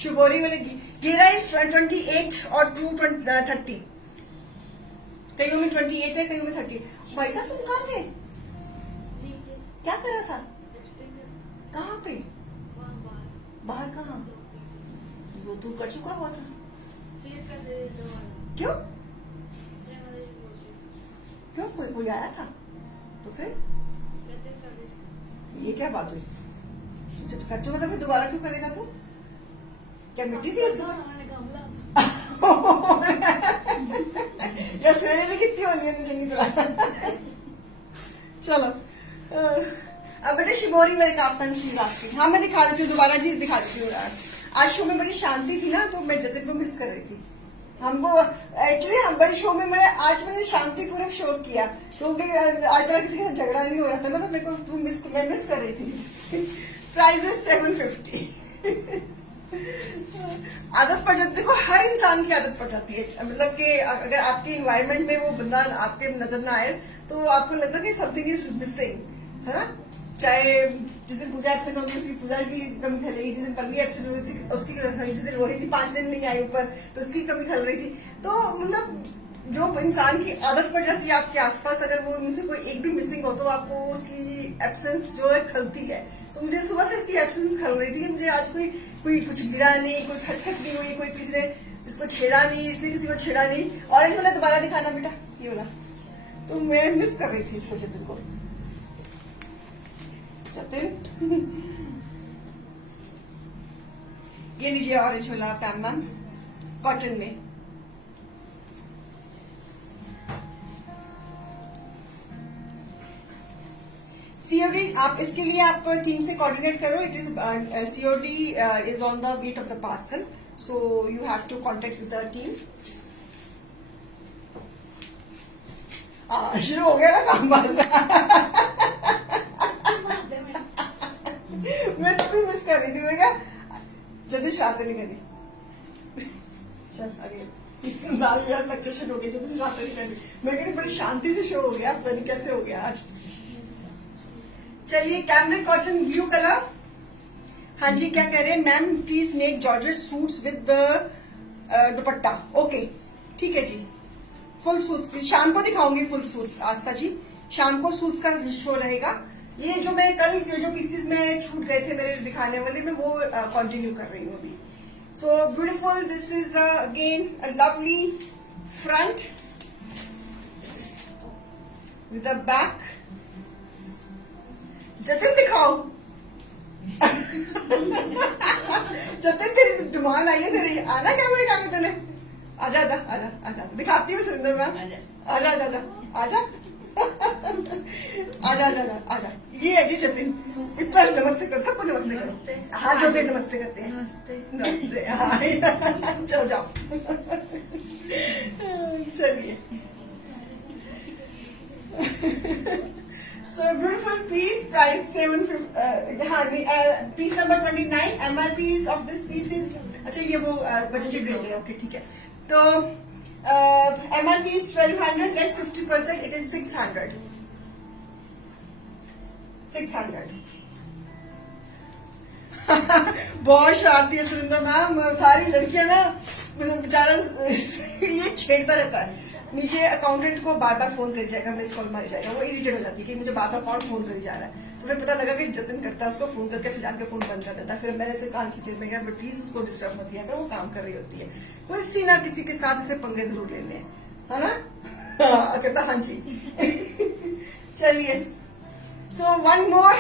शिबोरी वाले घेरा इज 28 और 230. कईयों में 28 है, कईयों में 30. भाई साहब तुम कहाँ थे? क्या कर रहा था? कहाँ पे? बाहर कहाँ? वो तू कर चुका हुआ था. क्यों क्यों? कोई आया था तो फिर ये क्या बात हुई? जब कर चुका था फिर दोबारा क्यों करेगा तू? क्या मिट्टी थी उसमें? या सवेरे भी कितनी होनी है चंगी तरह. चलो अब बेटे शिबोरी मेरे काफ्तान की रास्ते. हाँ मैं दिखा देती हूँ दोबारा जी, दिखा देती हूँ. आज शो में बड़ी शांति थी ना, तो मैं जतिन को मिस कर रही थी. हमको एक्चुअली हम बड़े शो में मैंने शांति पूर्वक शो किया, क्योंकि आज तरह किसी के साथ झगड़ा नहीं हो रहा था ना, तो मेरे को मैं मिस कर रही थी. Price is 750. आदत पड़ जाती, देखो हर इंसान की आदत पड़ जाती है. मतलब कि अगर आपके इन्वायरमेंट में वो बंदा आपके नजर ना आए तो आपको लगता है कि समथिंग इज मिसिंग, है ना. चाहे जिस दिन पूजा एब्सेंट होगी उसकी पूजा की कमी खलेगी, जिस दिन कल एब्सेंट होगी उसकी, जिस दिन रोहिणी 5 दिन नहीं आई ऊपर तो उसकी कमी खल रही थी. तो मतलब जो इंसान की आदत पड़ जाती है आपके आसपास, अगर वो मुझसे कोई एक भी मिसिंग हो तो आपको उसकी एब्सेंस जो है खलती है. तो मुझे सुबह से इसकी एब्सेंस खल रही थी. मुझे आज कोई कुछ गिरा नहीं, कोई खटखट नहीं हुई, कोई किसी ने इसको छेड़ा नहीं, इसने किसी को छेड़ा नहीं. ऑरेंज वाला दोबारा दिखाना बेटा, ये वाला. तो मैं मिस कर रही थी इसको, जतिन को. ये लीजिए ऑरेंज वाला पैम मैम कॉटन में. सीओडी आप इसके लिए आप टीम से कोऑर्डिनेट करो. It is COD is on the weight of the parcel, so you have to contact with the team. शुरू हो गया ना काम बस. मैं तो भी मिस कर रही थी. मैं क्या जल्दी शादी नहीं करी. चल आगे लाल यार लेक्चर शुरू हो गया. जल्दी शादी नहीं करी. मैं कह रही बड़ी शांति से शो हो गया, पता नहीं कैसे हो गया आज. चलिए कैमरिक कॉटन ब्लू कलर. हाँ जी क्या कह रहे हैं ma'am? Please make georgette suits with the dupatta. Okay ठीक है जी. फुल सूट्स शाम को दिखाऊंगी. फुल सूट्स आस्था जी शाम को सूट्स का शो रहेगा. ये जो मैं कल जो पीसेस में छूट गए थे मेरे दिखाने वाले में, वो कंटिन्यू कर रही हूँ अभी. सो beautiful. This is again a lovely front with a back. Jatin दिखाओ. जतिन तेरी डिमांड आई है, तेरी आना कैमरे का तेने. आजा आजा आजा आजा दिखाती हूँ सुंदर मैम. आजा आजा आजा आजा आजा आजा आजा. ये है जी जतिन. इतना नमस्ते करो, सबको नमस्ते करो. हाथ जोड़ के नमस्ते करते हैं. नमस्ते. हाँ चलो जाओ. चलिए So beautiful piece, price 750. हाँ, piece number 29. MRP of this piece is, अच्छा ये वो budgeted rate है, okay ठीक है. तो MRP is 1200, less 50%, it is 600. 600. बहुत शरारती है सुरिंदर मैम, सारी लड़कियां ना बेचारा ये छेड़ता रहता है. नीचे अकाउंटेंट को बार बार फोन कर जाएगा, मिस कॉल मार जाएगा, वो इरिटेट हो जाती है कि मुझे बार बार कौन फोन कर जा रहा है. तो फिर पता लगा कि जतन करता है उसको फोन करके फिर जाके फोन बंद कर देता है. फिर मैंने ऐसे कान खींचे में गया, बट प्लीज उसको डिस्टर्ब मत किया, वो काम कर रही होती है. किसी ना किसी के साथ इसे पंगे जरूर लेने हैं, है ना. कहता हाँ जी. चलिए, so one more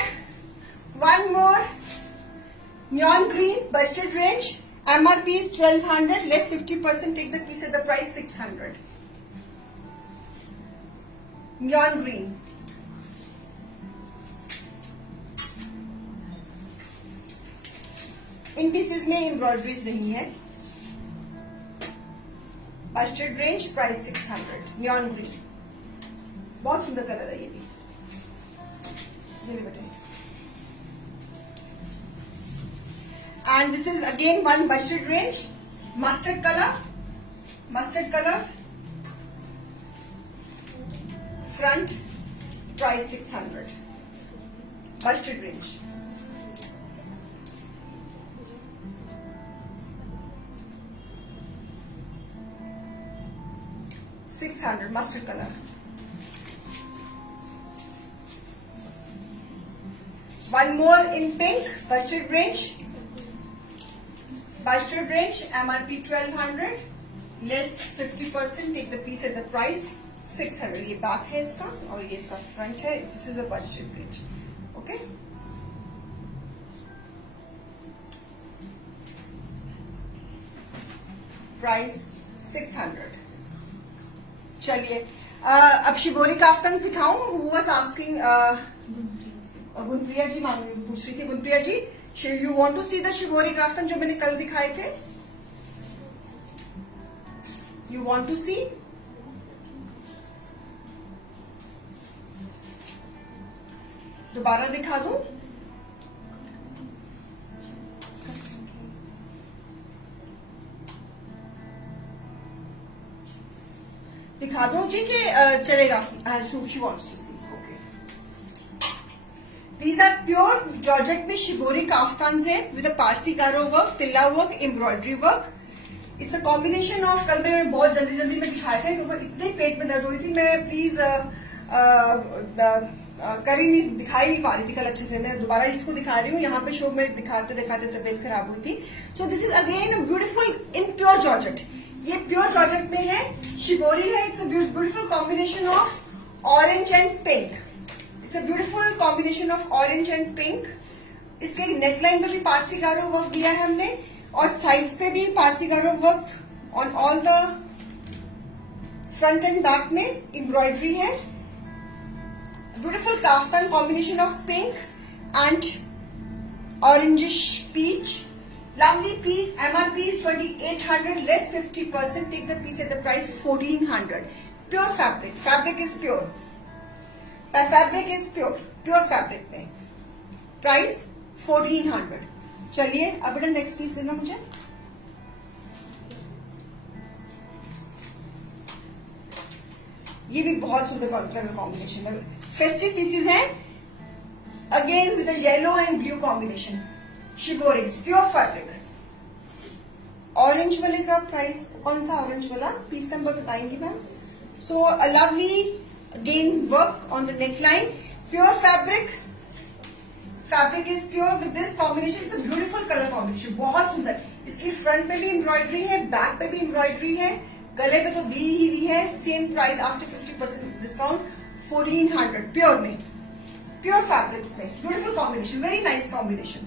neon green budget range. MRP is 1200, less 50%, take the piece at the price 600. Neon green. In pieces में एम्ब्रॉयडरीज नहीं है. Budget range, price 600. Neon green, बहुत सुंदर कलर है ये भी. ये भी बताइए. And this is again one budget range, mustard color, front, price 600, budget range. $600 mustard color. One more in pink, budget range. Budget range, MRP 1200, less 50%, take the piece at the price 600. ये back है इसका और ये इसका front है. This is a budget range. Okay. Price 600. चलिए, अब shibori kaftan दिखाऊं. Who was asking? गुनप्रिया जी पूछ रही थी. गुनप्रिया जी, you want to see the shibori kaftan जो मैंने कल दिखाए थे? You want to see? दोबारा दिखा दूं? दिखा दूं जी कि चलेगा? She wants to see. These are pure georgette में शिबोरी काफ्तान से with a पारसी कारो work, tilla work, embroidery work. It's a combination of. कल मैं बहुत जल्दी में दिखाए थे क्योंकि इतने पेट में दर्द हो रही थी. मैं प्लीज दिखाई नहीं पा रही थी कल अच्छे से. मैं दोबारा इसको दिखा रही हूँ. यहाँ पे शो में दिखाते तबीयत खराब हुई थी. So this is again beautiful in pure georgette. ये प्योर जॉर्जेट में है, शिबोरी है. It's a beautiful combination of orange and pink. It's a beautiful combination of orange and pink. इसके नेकलाइन पे भी पारसी कारो वर्क दिया है हमने और साइड्स पे भी पारसी कारो work. On all the front and back में एम्ब्रॉयडरी है. Beautiful kaftan combination of pink and orangish peach. Lovely piece. MRP is 2800, less 50%, take the piece at the price 1400. Pure fabric. Fabric is pure. Fabric is pure fabric में. Price 1400. चलिए, अब बेटा next piece देना मुझे. ये भी बहुत सुंदर कलर कॉम्बिनेशन है. फेस्टिव पीसेस हैं again with yellow and blue combination. Shiboris pure fabric. Orange वाले का प्राइस कौन सा? ऑरेंज वाला पीस नंबर बताएंगी ma'am. So a lovely again work on the neckline. Pure fabric is pure with this combination. It's a beautiful color combination. बहुत सुंदर. इसकी front पे भी एम्ब्रॉयडरी है, बैक पे भी एम्ब्रॉयडरी है, गले पे तो दी है. Same price after 50% discount 1400. Pure में, प्योर फैब्रिक्स में beautiful combination. Very nice combination.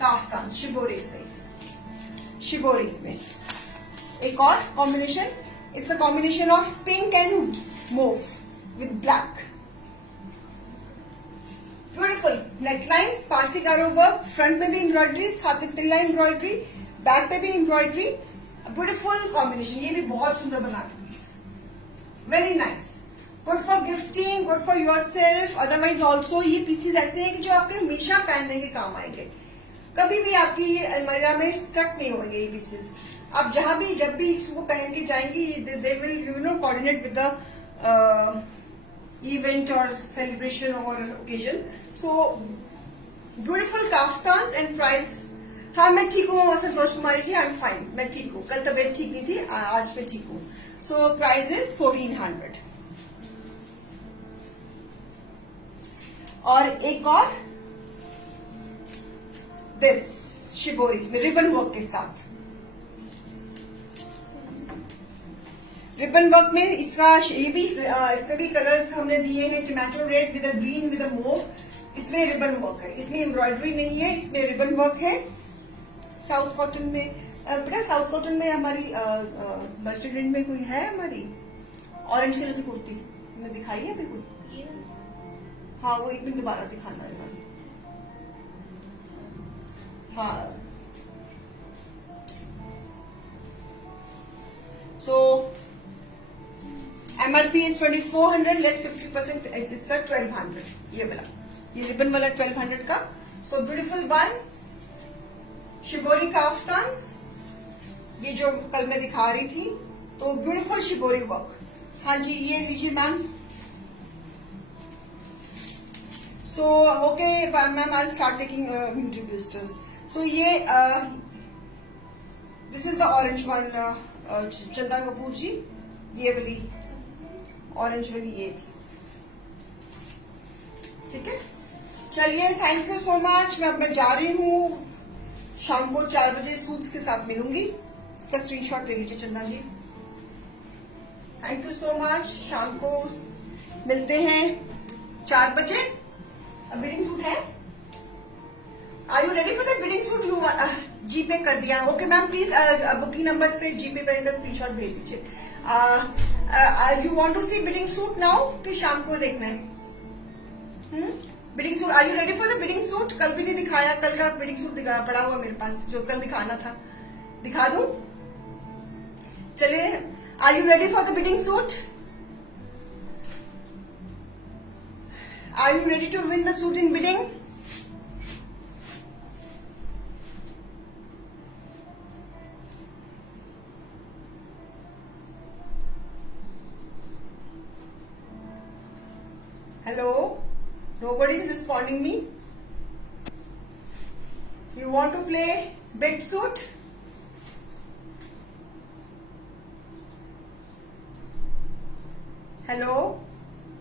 Kaftan shiboris में एक और combination. It's a combination of pink and mauve with black. Beautiful necklines, Parsi कारो वर्क. फ्रंट में भी एम्ब्रॉयडरी, साथ में तिल्ला एम्ब्रॉयडरी, बैक पे भी एम्ब्रॉयडरी. Beautiful combination. ये भी बहुत सुंदर बना piece. Very nice. Good for gifting, good for yourself. Otherwise also ये पीसेज ऐसे हैं कि जो आपके हमेशा पहनने के काम आएंगे, कभी भी आपकी अलमीरा में स्टक नहीं होंगे ये पीसेज। आप जहां भी जब भी इसको पहन के जाएंगी, they will you know coordinate with the event और सेलिब्रेशन और occasion. So beautiful kaftan and price. हाँ मैं ठीक हूँ संतोष कुमारी जी, आई एम फाइन, मैं ठीक हूँ। कल तबीयत ठीक नहीं थी, आज मैं ठीक हूँ। So price is 1400। और एक और दिस शिबोरीज में रिबन वर्क के साथ, रिबन वर्क में इसका ये भी इसमें भी कलर्स हमने दिए हैं, tomato read with green with mauve. इसमें रिबन वर्क है, इसमें एम्ब्रॉयडरी नहीं है, इसमें रिबन वर्क है। साउथ कॉटन में बेटा, साउथ कॉटन में हमारी मस्टर्ड रेंज में कोई है हमारी ऑरेंज कलर की कुर्ती, हमने दिखाई है अभी कोई? हाँ वो एक मिनट दोबारा दिखाना है। हाँ सो MRP is 2400 लेस 50% इज 1200। ये वाला, ये रिबन वाला 1200 का। सो ब्यूटीफुल वन शिबोरी काफ्तान्स, ये जो कल मैं दिखा रही थी, तो ब्यूटीफुल शिबोरी वर्क। हाँ जी ये लीजिए ma'am. So okay ma'am, I start taking beauty boosters. So ये this is the orange one Chanda Kapoor जी, ये वाली ऑरेंज वाली ये थी, ठीक है। चलिए थैंक यू सो मच। मैं जा रही हूँ, शाम को 4 बजे सूट्स के साथ मिलूंगी। इसका स्क्रीनशॉट ले लीजिए Chanda ji. Thank you so much. शाम को मिलते हैं 4 बजे। बिडिंग सूट है, are you ready for the bidding suit? You GPay कर दिया? Okay ma'am, please booking numbers पे जीपे पे इनका स्क्रीनशॉट भेज दीजिए। You want to see bidding suit now कि शाम को देखना है? Bidding suit, are you ready for the bidding suit? कल भी नहीं दिखाया, कल का बिडिंग सूट पड़ा हुआ मेरे पास जो कल दिखाना था, दिखा दूं? चलिए, are you ready for the bidding suit? Are you ready to win the suit in bidding? Hello? Nobody is responding me. You want to play bid suit? Hello,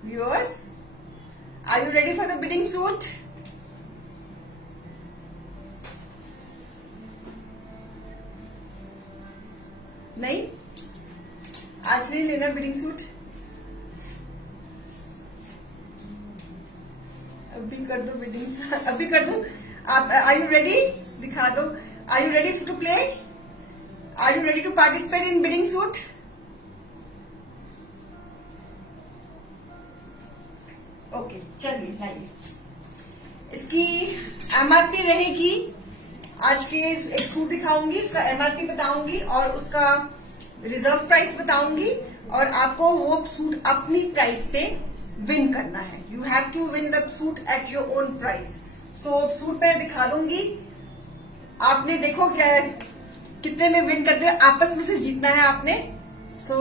viewers? Are you ready for the bidding suit? नहीं, आज नहीं लेना bidding suit. अभी कर दो bidding, अभी कर दो आप। Are you ready? दिखा दो। Are you ready to play? Are you ready to participate in bidding suit? Okay चलिए लाइए। इसकी MRP रहेगी, आज के एक सूट दिखाऊंगी, उसका MRP बताऊंगी और उसका रिजर्व प्राइस बताऊंगी, और आपको वो सूट अपनी प्राइस पे विन करना है। You have to win the suit at your own price. So suit मैं दिखा दूंगी, आपने देखो क्या है, कितने में विन करते हैं, आपस में से जीतना है आपने। सो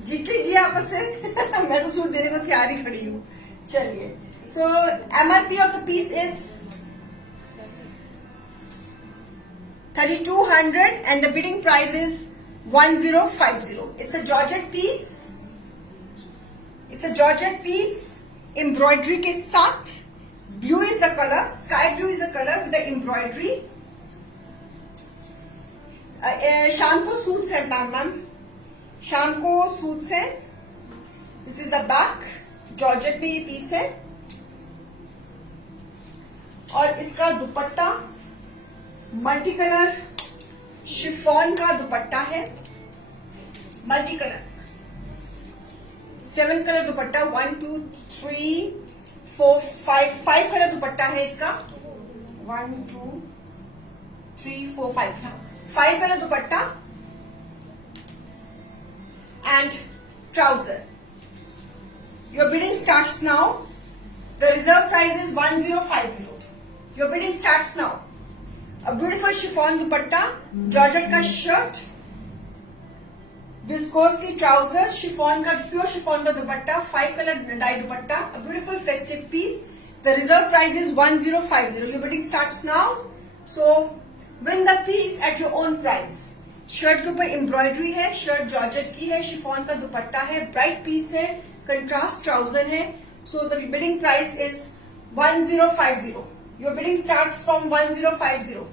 जीत लीजिए आपस से। मैं तो सूट देने को तैयार ही खड़ी हूँ। चलिए, so MRP of the piece is 3200 and the bidding price is 1050. It's a georgette piece. It's a georgette piece, embroidery के साथ। Blue is the color, sky blue is the color with the embroidery. शाम को suits है ma'am, शाम को suits है। This is the back, georgette में ये पीस है, और इसका दुपट्टा मल्टी कलर शिफॉन का दुपट्टा है। मल्टी कलर 7 कलर दुपट्टा, 1 2 3 4 5 कलर दुपट्टा है इसका। 1 2 3 4 5 colour dupatta. and trouser. Your bidding starts now. The reserve price is 1050. Your bidding starts now. A beautiful chiffon dupatta, georgette का shirt, viscose की trouser, chiffon का pure chiffon का dupatta, 5 color dye dupatta, a beautiful festive piece. The reserve price is 1050. Your bidding starts now. So win the piece at your own price. Shirt के ऊपर embroidery है, shirt georgette की है, chiffon का दुपट्टा है, bright piece है, contrast trouser है. So the bidding price is 1050. Your bidding starts from 1050.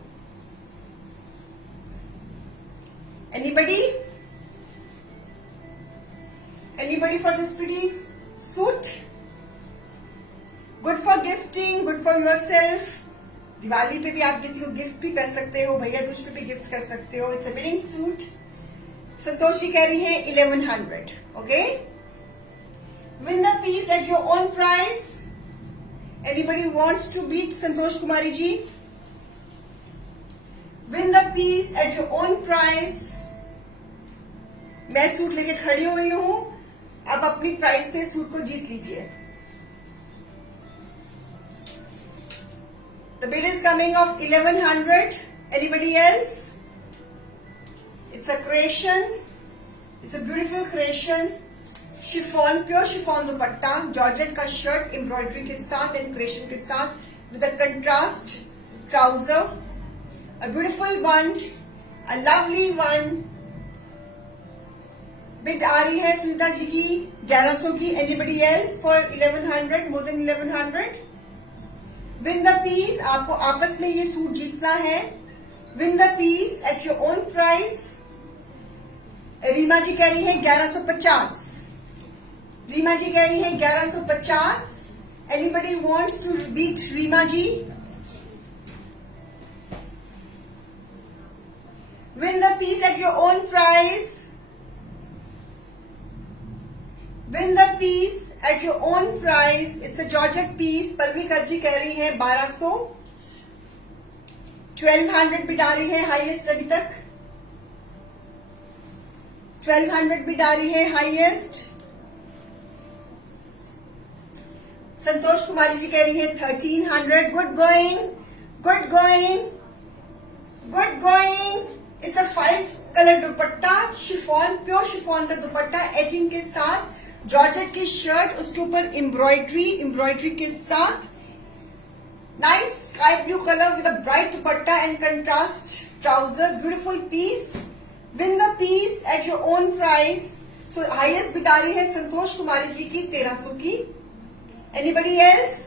Anybody? Anybody for this pretty suit? Good for gifting, good for yourself. Diwali पे भी आप किसी को गिफ्ट भी कर सकते हो, भैया दूज पे भी गिफ्ट कर सकते हो. It's a wedding suit. Santosh ji कह रही है 1100. Okay, win the piece at your own price. Anybody wants to beat Santosh Kumari ji? Win the piece at your own price. मैं सूट लेके खड़ी हुई हूं, आप अपनी प्राइस पे सूट को जीत लीजिए. The bid is coming of 1100. Anybody else? It's a creation. It's a beautiful creation. Chiffon, pure chiffon dupatta, georgette का shirt, embroidery के साथ and creation के साथ, with a contrast trouser. A beautiful one, a lovely one. Bid आ रही है सुनीता जी की 1100 की. Anybody else for 1100? More than 1100? Win the piece. आपको आपस में ये सूट जीतना है. Win the piece at your own price. Reema ji कह रही है 1150. रीमा जी कह रही है 1150. Anybody wants to beat Rima ji? Win the piece at your own price. Win the piece at your own price. It's a georgette piece. Pallavi Kajji कह रही है 1200. 1200 बिड आ रही है हाईएस्ट अभी तक. 1200 बिड आ रही है हाईएस्ट. संतोष कुमारी जी कह रही है 1300. Good going, good going, good going. It's a 5 colour dupatta, chiffon, pure chiffon का दुपट्टा, एचिंग के साथ, जॉर्जेट की शर्ट, उसके ऊपर एम्ब्रॉयडरी के साथ, nice sky blue colour with a bright dupatta and contrast trouser. Beautiful piece. Win the piece at your own price. So highest bid आ रही है संतोष कुमारी जी की 1300 की. Anybody else?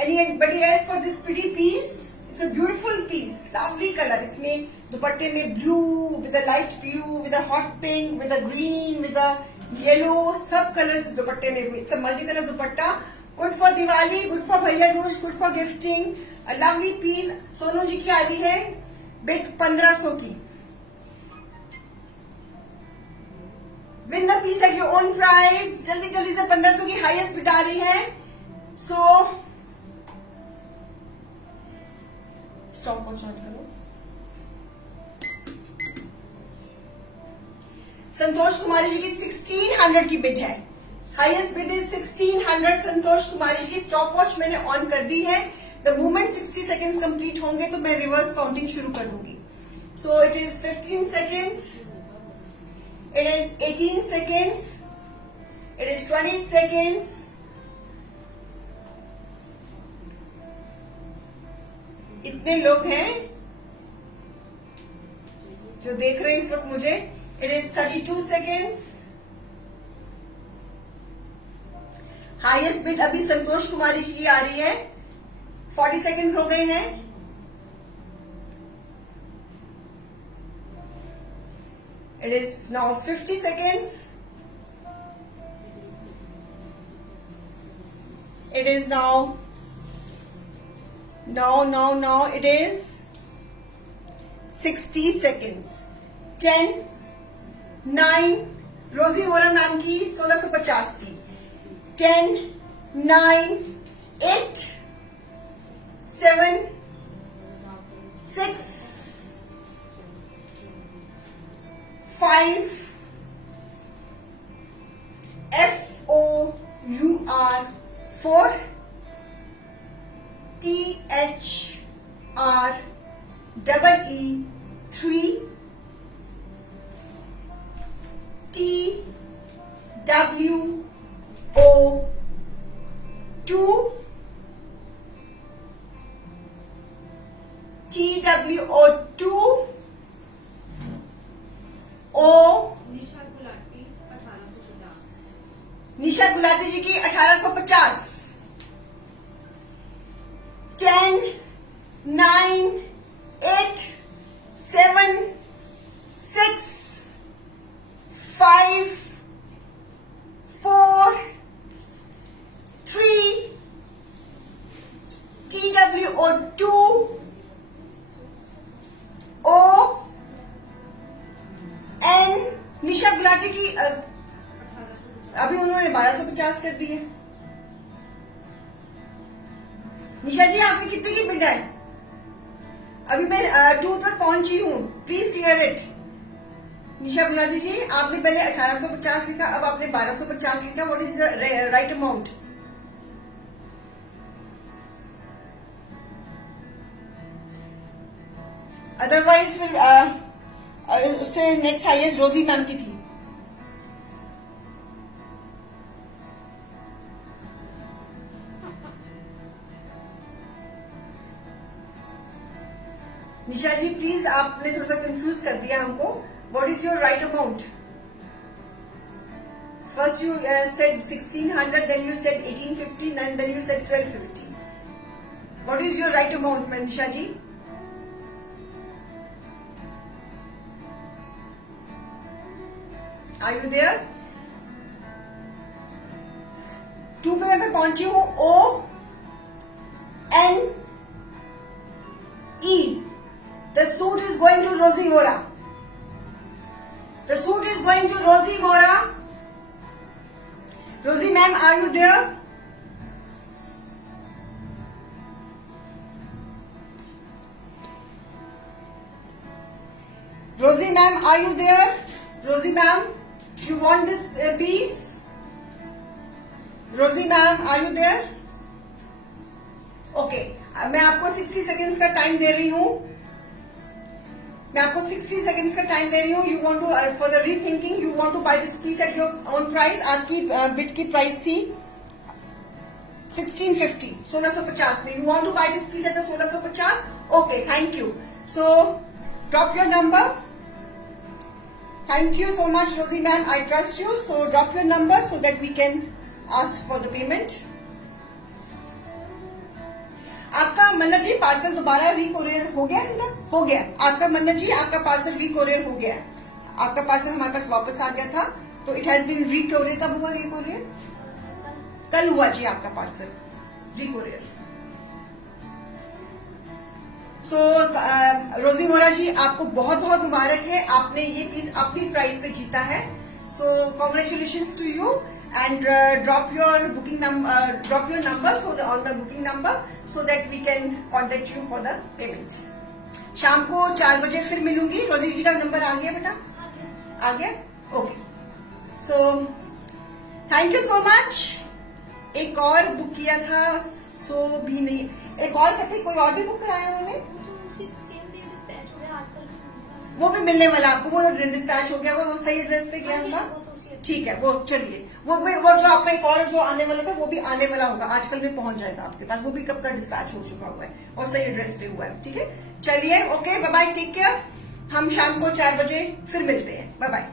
Anybody else for this pretty piece? It's a beautiful piece, lovely colour. इसमें दुपट्टे में blue with a light blue, with a hot pink, with a green, with a yellow, सब colours दुपट्टे में हुए. It's a multi colour dupatta. Good for Diwali, good for Bhaiya Dooj, good for gifting. A lovely piece. Sonu ji की आ रही है बिड 1500 की. Win the piece at your own price. जल्दी जल्दी से 1500 की हाईएस्ट बिड आ रही है. सो स्टॉप वॉच ऑन करो. संतोष कुमारी जी की 1600 की बिड है. Highest bid is 1600. संतोष कुमारी जी की स्टॉप वॉच मैंने ऑन कर दी है. द मोमेंट 60 सेकेंड्स कंप्लीट होंगे तो मैं रिवर्स काउंटिंग शुरू कर दूंगी. So it is 15 seconds, it is 18 seconds, it is 20 seconds, इतने लोग हैं जो देख रहे हैं इस वक्त मुझे. It is 32 seconds. Highest bid अभी संतोष कुमारी जी की आ रही है. 40 seconds हो गए हैं. It is now 50 seconds. It is now it is 60 seconds. 10, 9, रोजी वोरा मैम की 1650 की. 10, 9, 8, 7, 6, 5, FOUR 4, THREE 3, TWO 2, TWO2 O निशा गुलाटी 1850। निशा गुलाटी जी की 1850। 10, 9, 8, 7, 6, 5, 4, 3, TWO2 O N निशा गुलाटी की अभी उन्होंने 1250 कर दिए। निशा जी आपने कितने की बिड है? अभी मैं 2 तक पहुंची हूँ, प्लीज क्लियर इट। निशा गुलाटी जी आपने पहले 1850 लिखा, अब आपने 1250 लिखा। What is the right amount? Otherwise फिर उससे नेक्स्ट हाईएस्ट रोजी मैम की थी। निशा जी प्लीज, आपने थोड़ा सा कंफ्यूज कर दिया हमको। What is your right amount? First you said 1600, then you said 1850, and then you said 1250. What is your right amount Nisha ji? Are you there? 2 पे मैं पहुंची हूँ। ONE. The suit is going to Rosie Vora. The suit is going to Rosie Vora. Rosie ma'am, are you there? Rosie ma'am, are you there? Rosie ma'am, you want this piece? Rosie ma'am, are you there? Okay, मैं आपको 60 seconds का time दे रही हूँ। मैं आपको 60 seconds का time दे रही हूँ। You want to for the rethinking, you want to buy this piece at your own price. आपकी बिट की प्राइस थी 1650, 1650 में। You want to buy this piece at 1650? Okay, thank you. So drop your number. Thank you so much, Rosie ma'am. I trust you. So drop your number so that we can ask for the payment. आपका मन्नत जी parcel दोबारा रीकोरियर हो गया? हो गया। आपका मन्नत जी, आपका पार्सल रीकोरियर हो गया। आपका पार्सल हमारे पास वापस आ गया था, तो इट हैज बीन रीकोरियर। कब हुआ रीकोरियर? कल हुआ जी आपका पार्सल रीकोरियर। सो रोजी वोरा जी, आपको बहुत बहुत मुबारक है। आपने ये पीस अपनी प्राइस पे जीता है। So congratulations to you and drop your booking number, drop your number on the booking number so that we can contact you for the payment. शाम को 4 बजे फिर मिलूंगी। रोजी जी का नंबर आ गया बेटा? आ गया? Okay. So thank you so much. एक और बुक किया था, सो भी नहीं, एक और कथे कोई और भी बुक कराया उन्होंने? वो भी मिलने वाला आपको, वो डिस्पैच हो गया, वो सही एड्रेस पे गया होगा। ठीक है, वो चलिए, वो जो आपका एक और जो आने वाला था वो भी आने वाला होगा, आजकल में पहुंच जाएगा आपके पास। वो भी कब का डिस्पैच हो चुका हुआ है और सही एड्रेस पे हुआ है। ठीक है, चलिए, okay, bye bye, take care. हम शाम को 4 बजे फिर मिलते हैं। Bye bye.